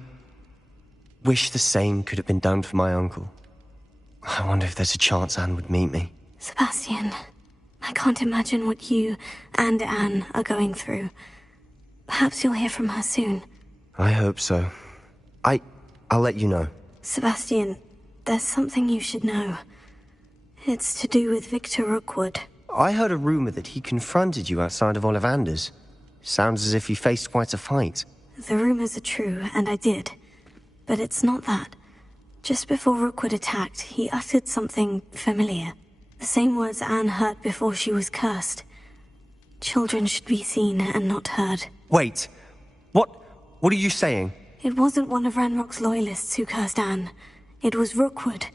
wish the same could have been done for my uncle. I wonder if there's a chance Anne would meet me. Sebastian, I can't imagine what you and Anne are going through. Perhaps you'll hear from her soon. I hope so. I'll let you know. Sebastian, there's something you should know. It's to do with Victor Rookwood. I heard a rumor that he confronted you outside of Ollivander's. Sounds as if he faced quite a fight. The rumors are true, and I did. But it's not that. Just before Rookwood attacked, he uttered something familiar. The same words Anne heard before she was cursed. Children should be seen and not heard. Wait. What are you saying? It wasn't one of Ranrock's loyalists who cursed Anne. It was Rookwood.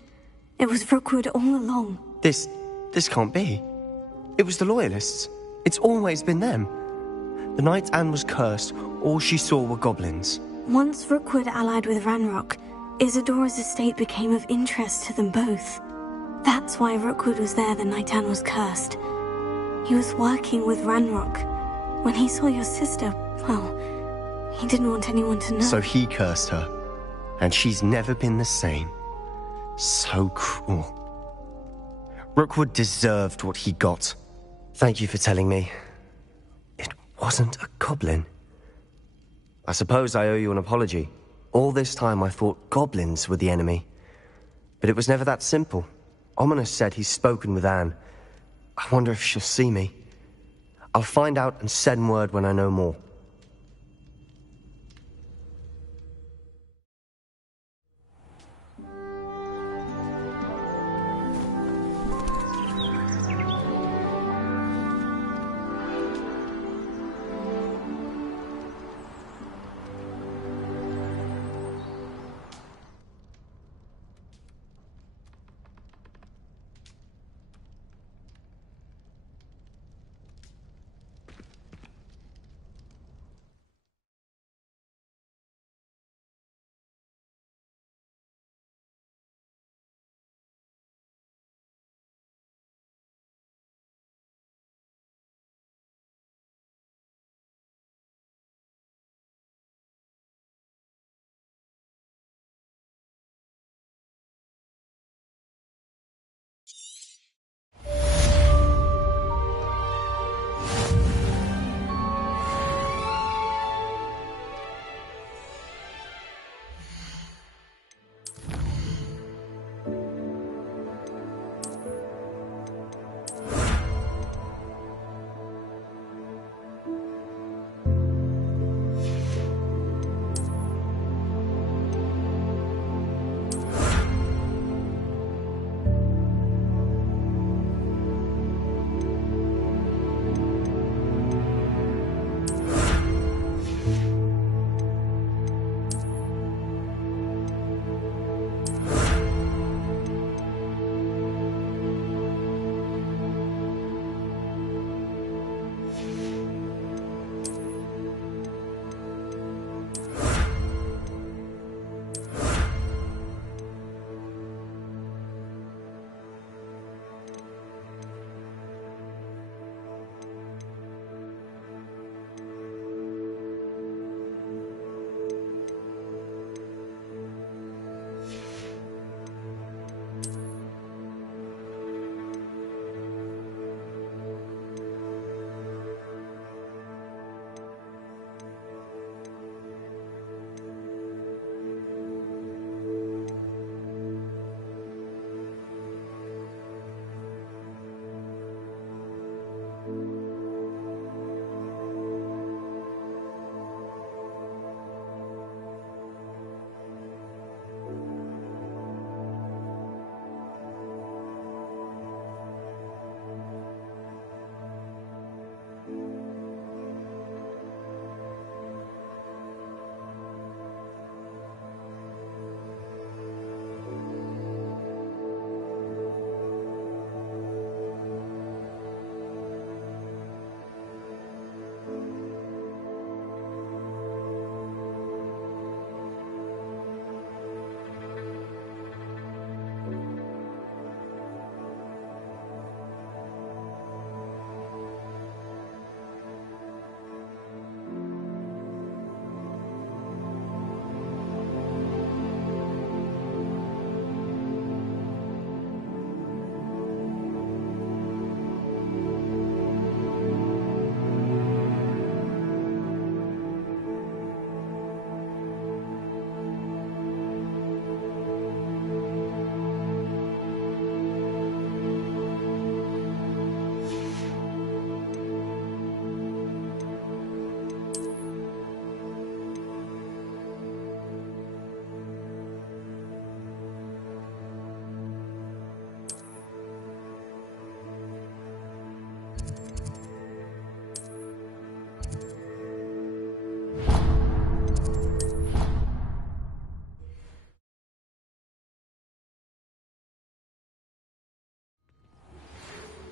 It was Rookwood all along. This can't be. It was the loyalists. It's always been them. The night Anne was cursed, all she saw were goblins. Once Rookwood allied with Ranrock, Isadora's estate became of interest to them both. That's why Rookwood was there the night Anne was cursed. He was working with Ranrock. When he saw your sister, well, he didn't want anyone to know. So he cursed her. And she's never been the same. So cruel. Rookwood deserved what he got. Thank you for telling me. It wasn't a goblin. I suppose I owe you an apology. All this time I thought goblins were the enemy. But it was never that simple. Ominous said he's spoken with Anne. I wonder if she'll see me. I'll find out and send word when I know more.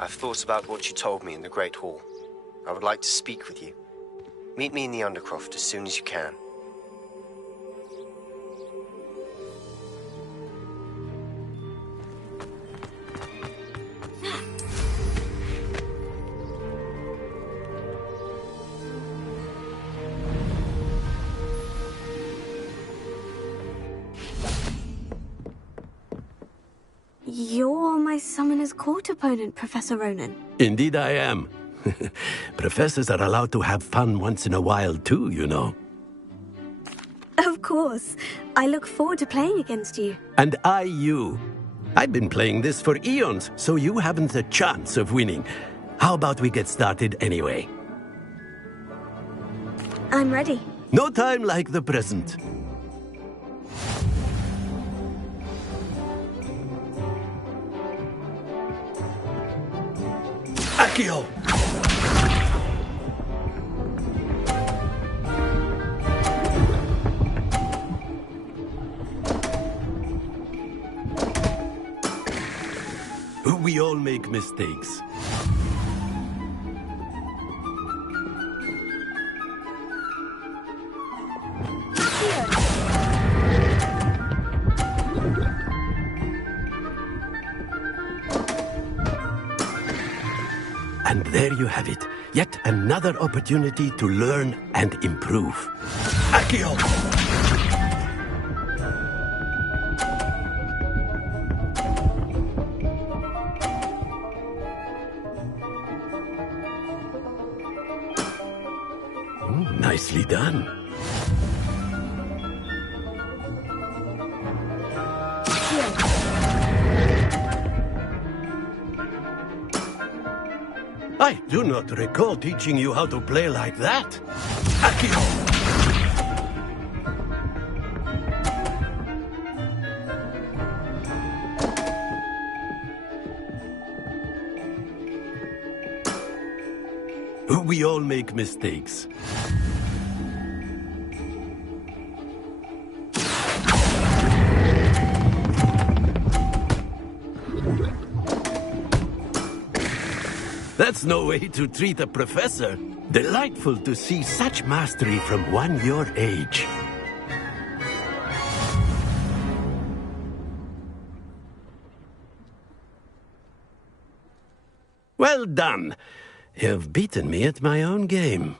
I've thought about what you told me in the Great Hall. I would like to speak with you. Meet me in the Undercroft as soon as you can. You're my Summoner's Court opponent, Professor Ronan. Indeed I am. Professors are allowed to have fun once in a while too, you know. Of course. I look forward to playing against you. And I you. I've been playing this for eons, so you haven't a chance of winning. How about we get started anyway? I'm ready. No time like the present. Accio! We all make mistakes. And there you have it. Yet another opportunity to learn and improve. Accio! Nicely done. I do not recall teaching you how to play like that. Accio! We all make mistakes. That's no way to treat a professor. Delightful to see such mastery from one your age. Well done. You've beaten me at my own game.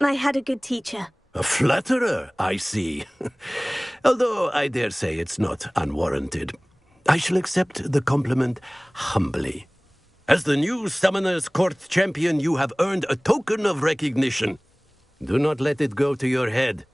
I had a good teacher. A flatterer, I see. Although I dare say it's not unwarranted. I shall accept the compliment humbly. As the new Summoner's Court champion, you have earned a token of recognition. Do not let it go to your head.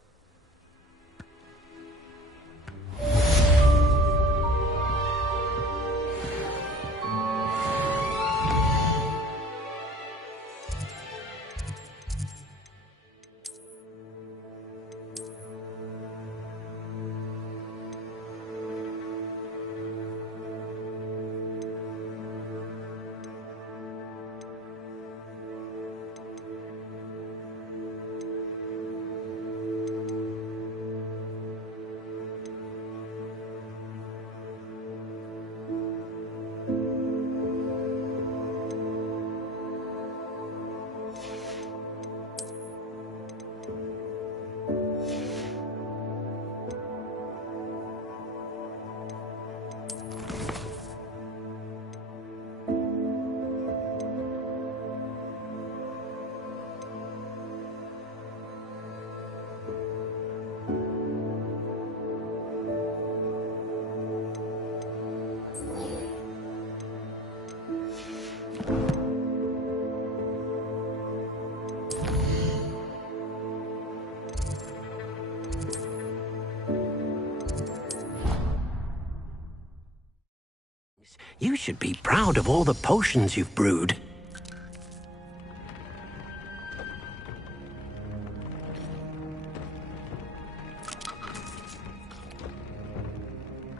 You should be proud of all the potions you've brewed.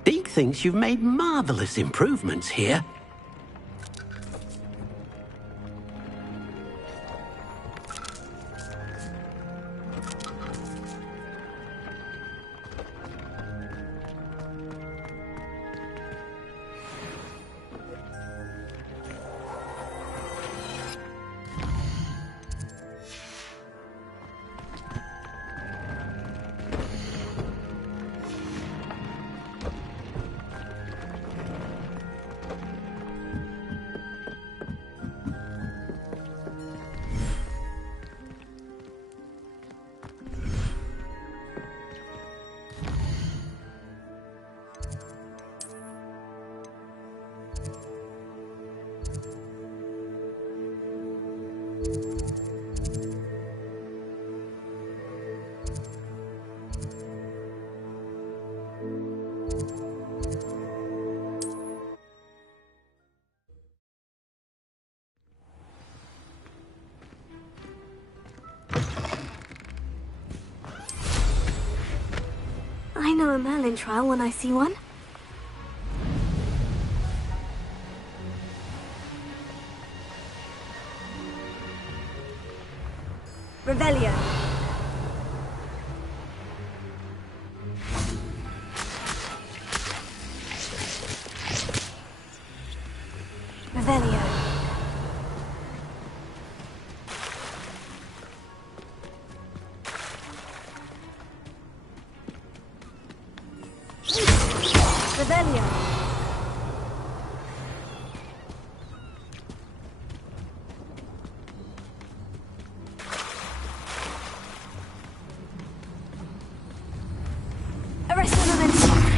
Deke thinks you've made marvelous improvements here. I know a Merlin trial when I see one. Revelio. Revelio. Revelio. Arresto momento.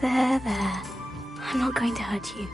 There. I'm not going to hurt you.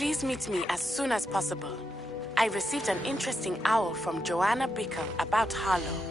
Please meet me as soon as possible. I received an interesting owl from Joanna Bickle about Harlow.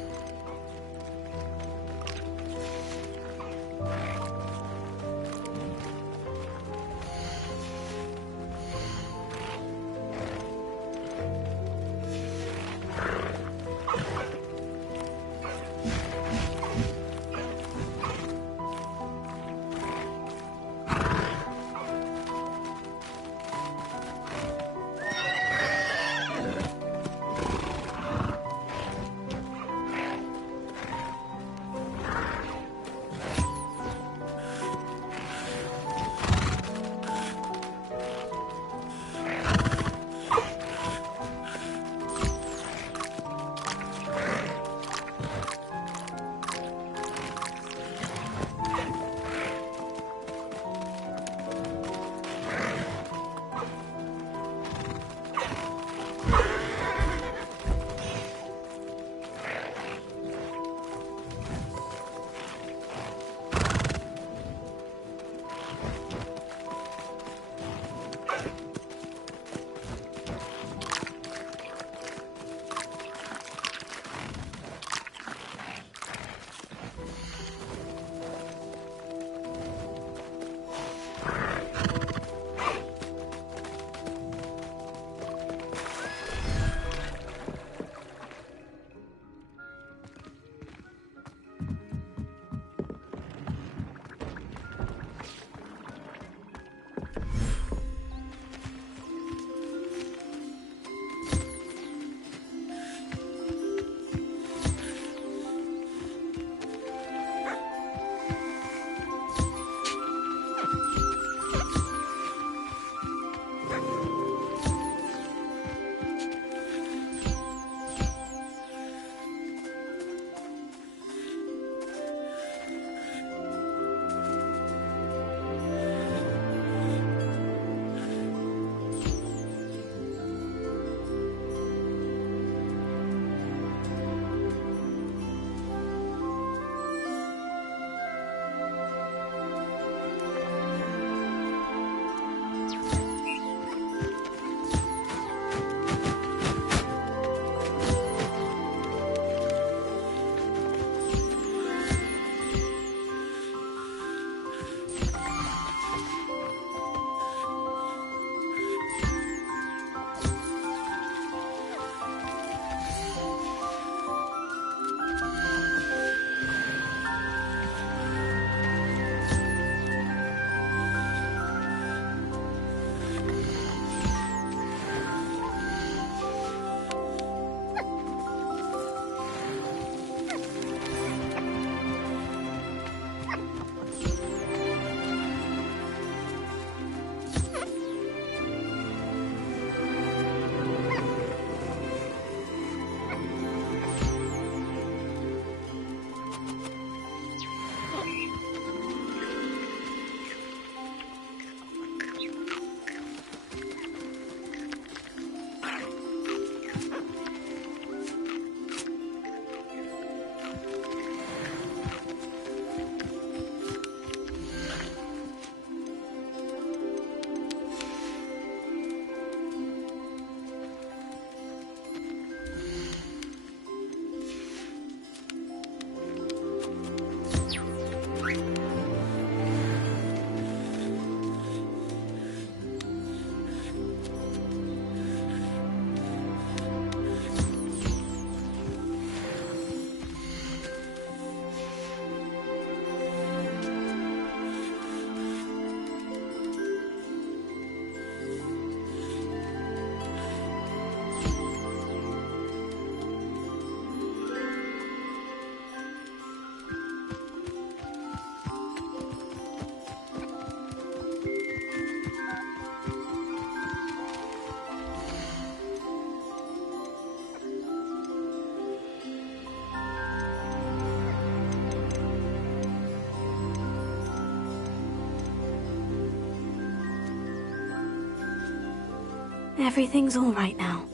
Everything's all right now.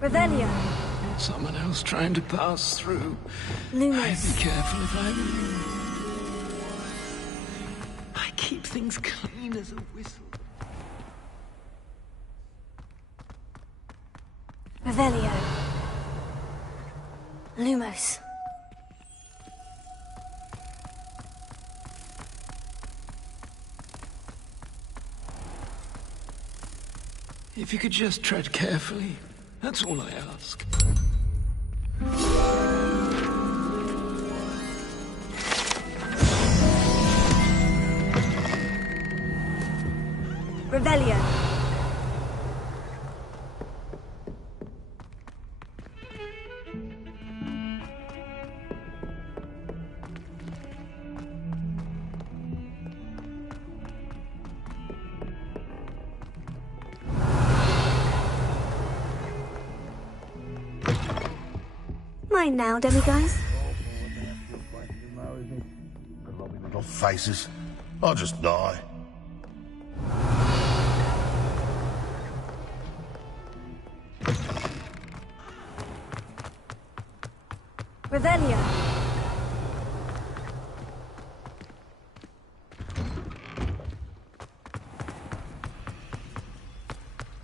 Revelio. Someone else trying to pass through. Lumos. I'd be careful if I were you. I keep things clean as a whistle. Revelio. Lumos. If you could just tread carefully, that's all I ask. Revelio. Mine now, demiguys. Little faces. I'll just die. Revelio.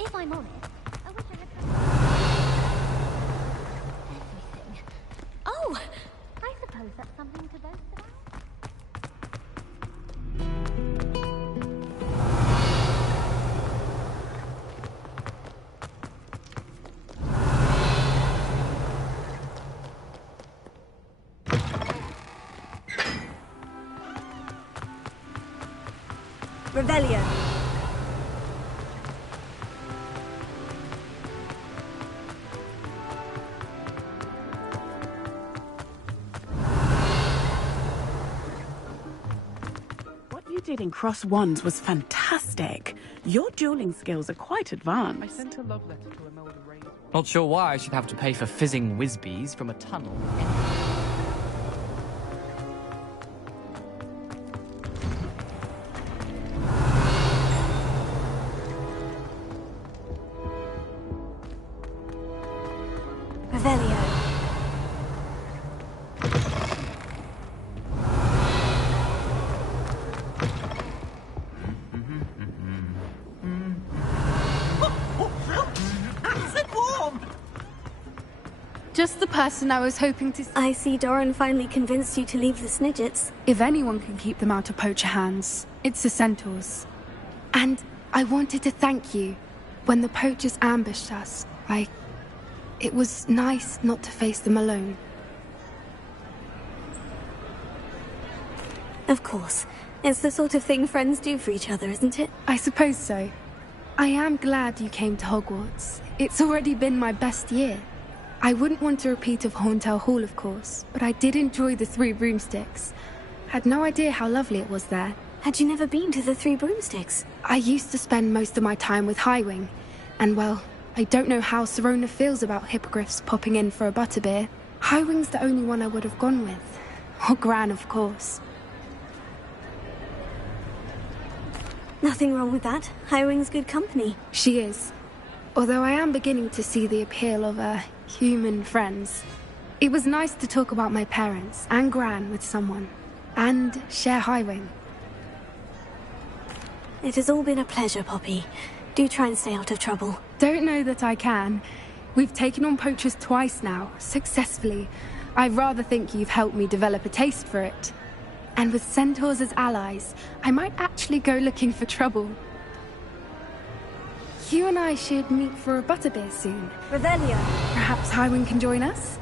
If I'm honest, I wish I had everything. Oh, I suppose that's something to boast about. Revelio. What you did in Cross Wands was fantastic. Your dueling skills are quite advanced. I sent a love letter to Imelda Ray. Not sure why I should have to pay for fizzing whizbees from a tunnel. Revelio. Just the person I was hoping to see. I see Doran finally convinced you to leave the Snidgets. If anyone can keep them out of poacher hands, it's the centaurs. And I wanted to thank you. When the poachers ambushed us, it was nice not to face them alone. Of course. It's the sort of thing friends do for each other, isn't it? I suppose so. I am glad you came to Hogwarts. It's already been my best year. I wouldn't want a repeat of Horntail Hall, of course, but I did enjoy the Three Broomsticks. Had no idea how lovely it was there. Had you never been to the Three Broomsticks? I used to spend most of my time with Highwing, and well, I don't know how Serona feels about hippogriffs popping in for a butterbeer. Highwing's the only one I would have gone with. Or Gran, of course. Nothing wrong with that. Highwing's good company. She is. Although I am beginning to see the appeal of human friends. It was nice to talk about my parents and Gran with someone. And share Highwing. It has all been a pleasure, Poppy. Do try and stay out of trouble. Don't know that I can. We've taken on poachers twice now, successfully. I rather think you've helped me develop a taste for it. And with centaurs as allies, I might actually go looking for trouble. You and I should meet for a butterbeer soon. Revelio. Perhaps Highwing can join us?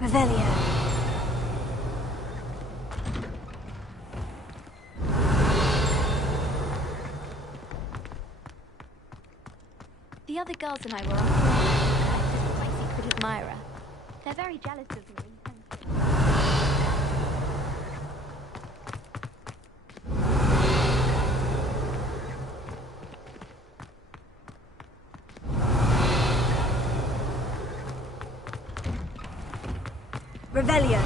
Revelio. The other girls and I were on my secret admirer. They're very jealous of me. Revelio.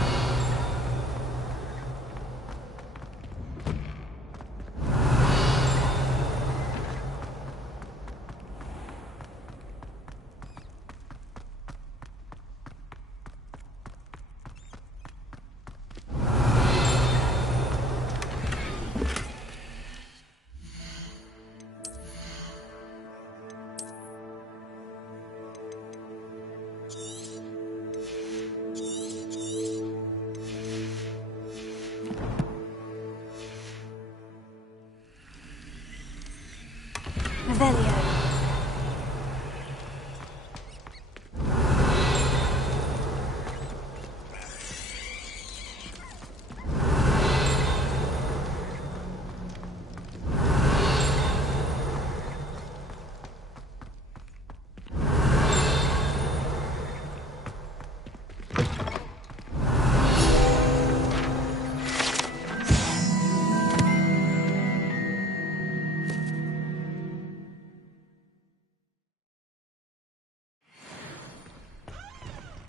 Revelio.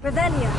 Revelio.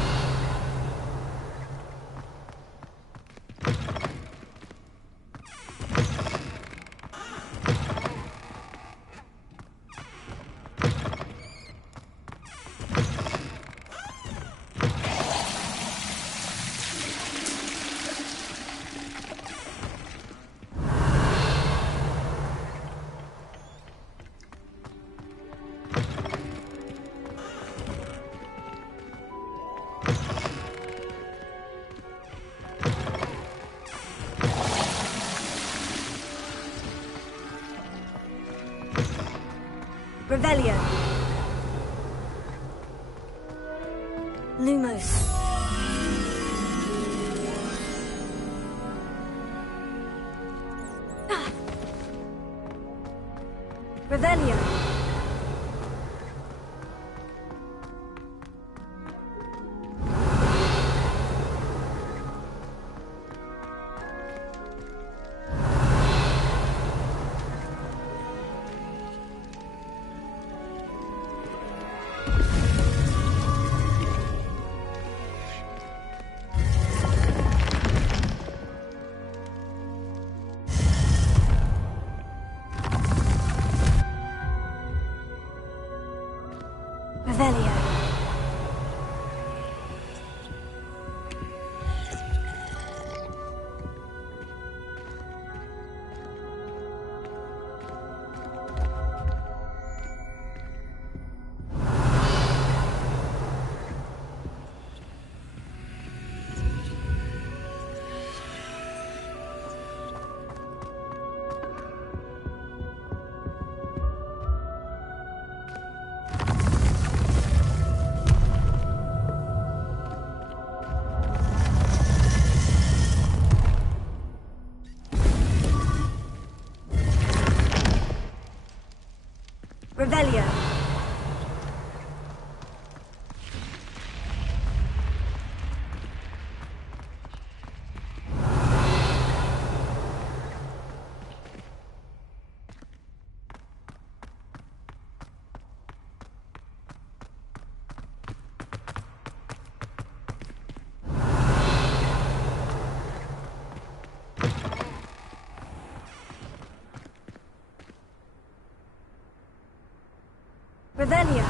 Revelio. Lumos. Revelio. Revelio. Revelio. Revelio.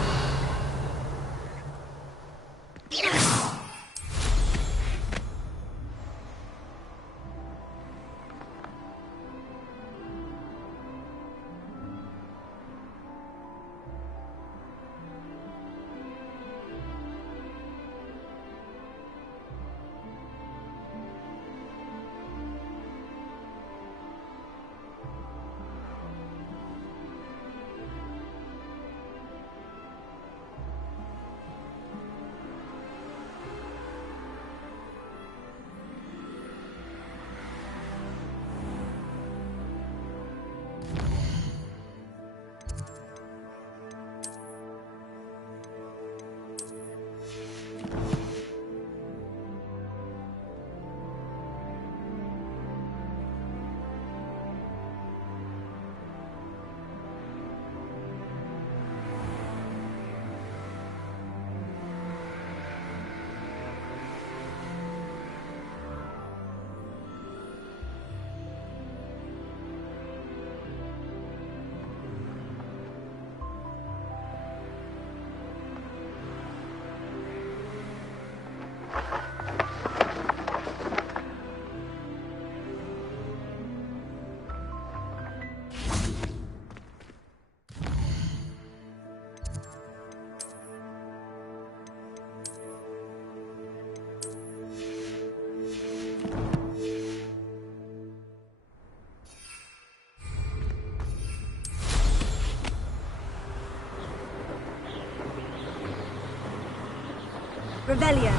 Revelio.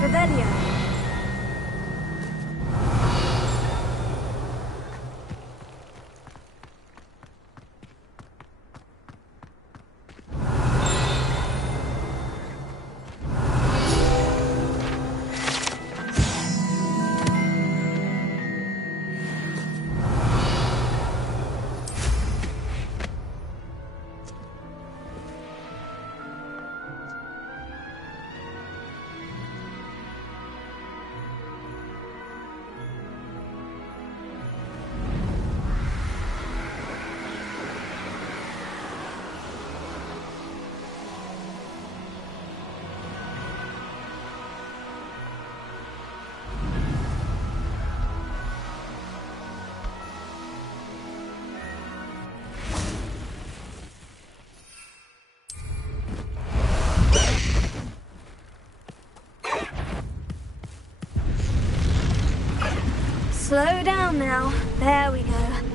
Revelio. Slow down now. There we go.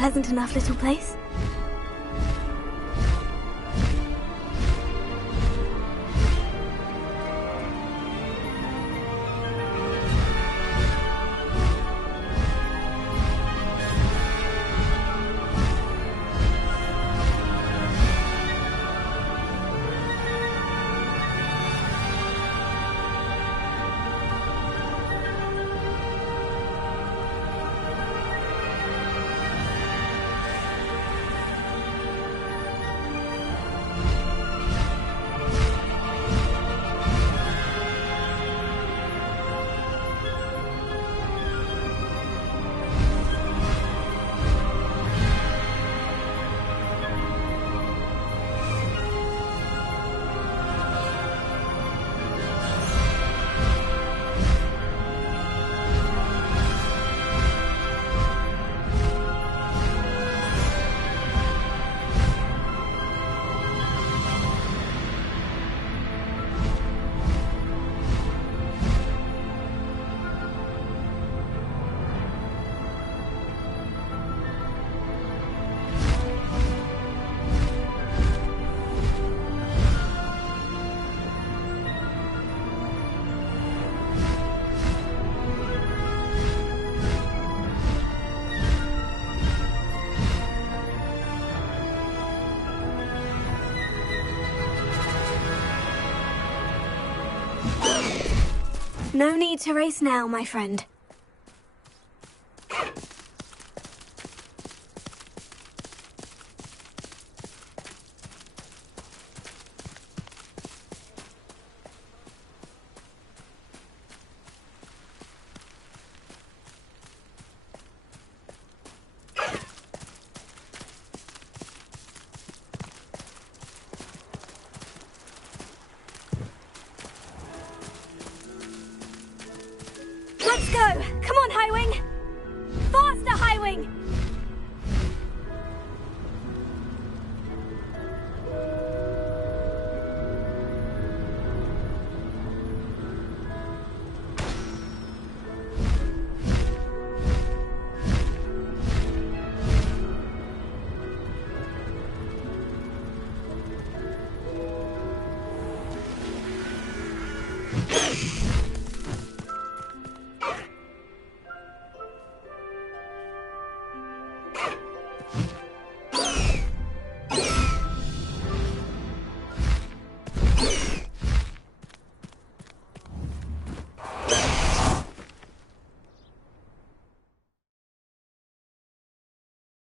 pleasant enough little place. No need to race now, my friend.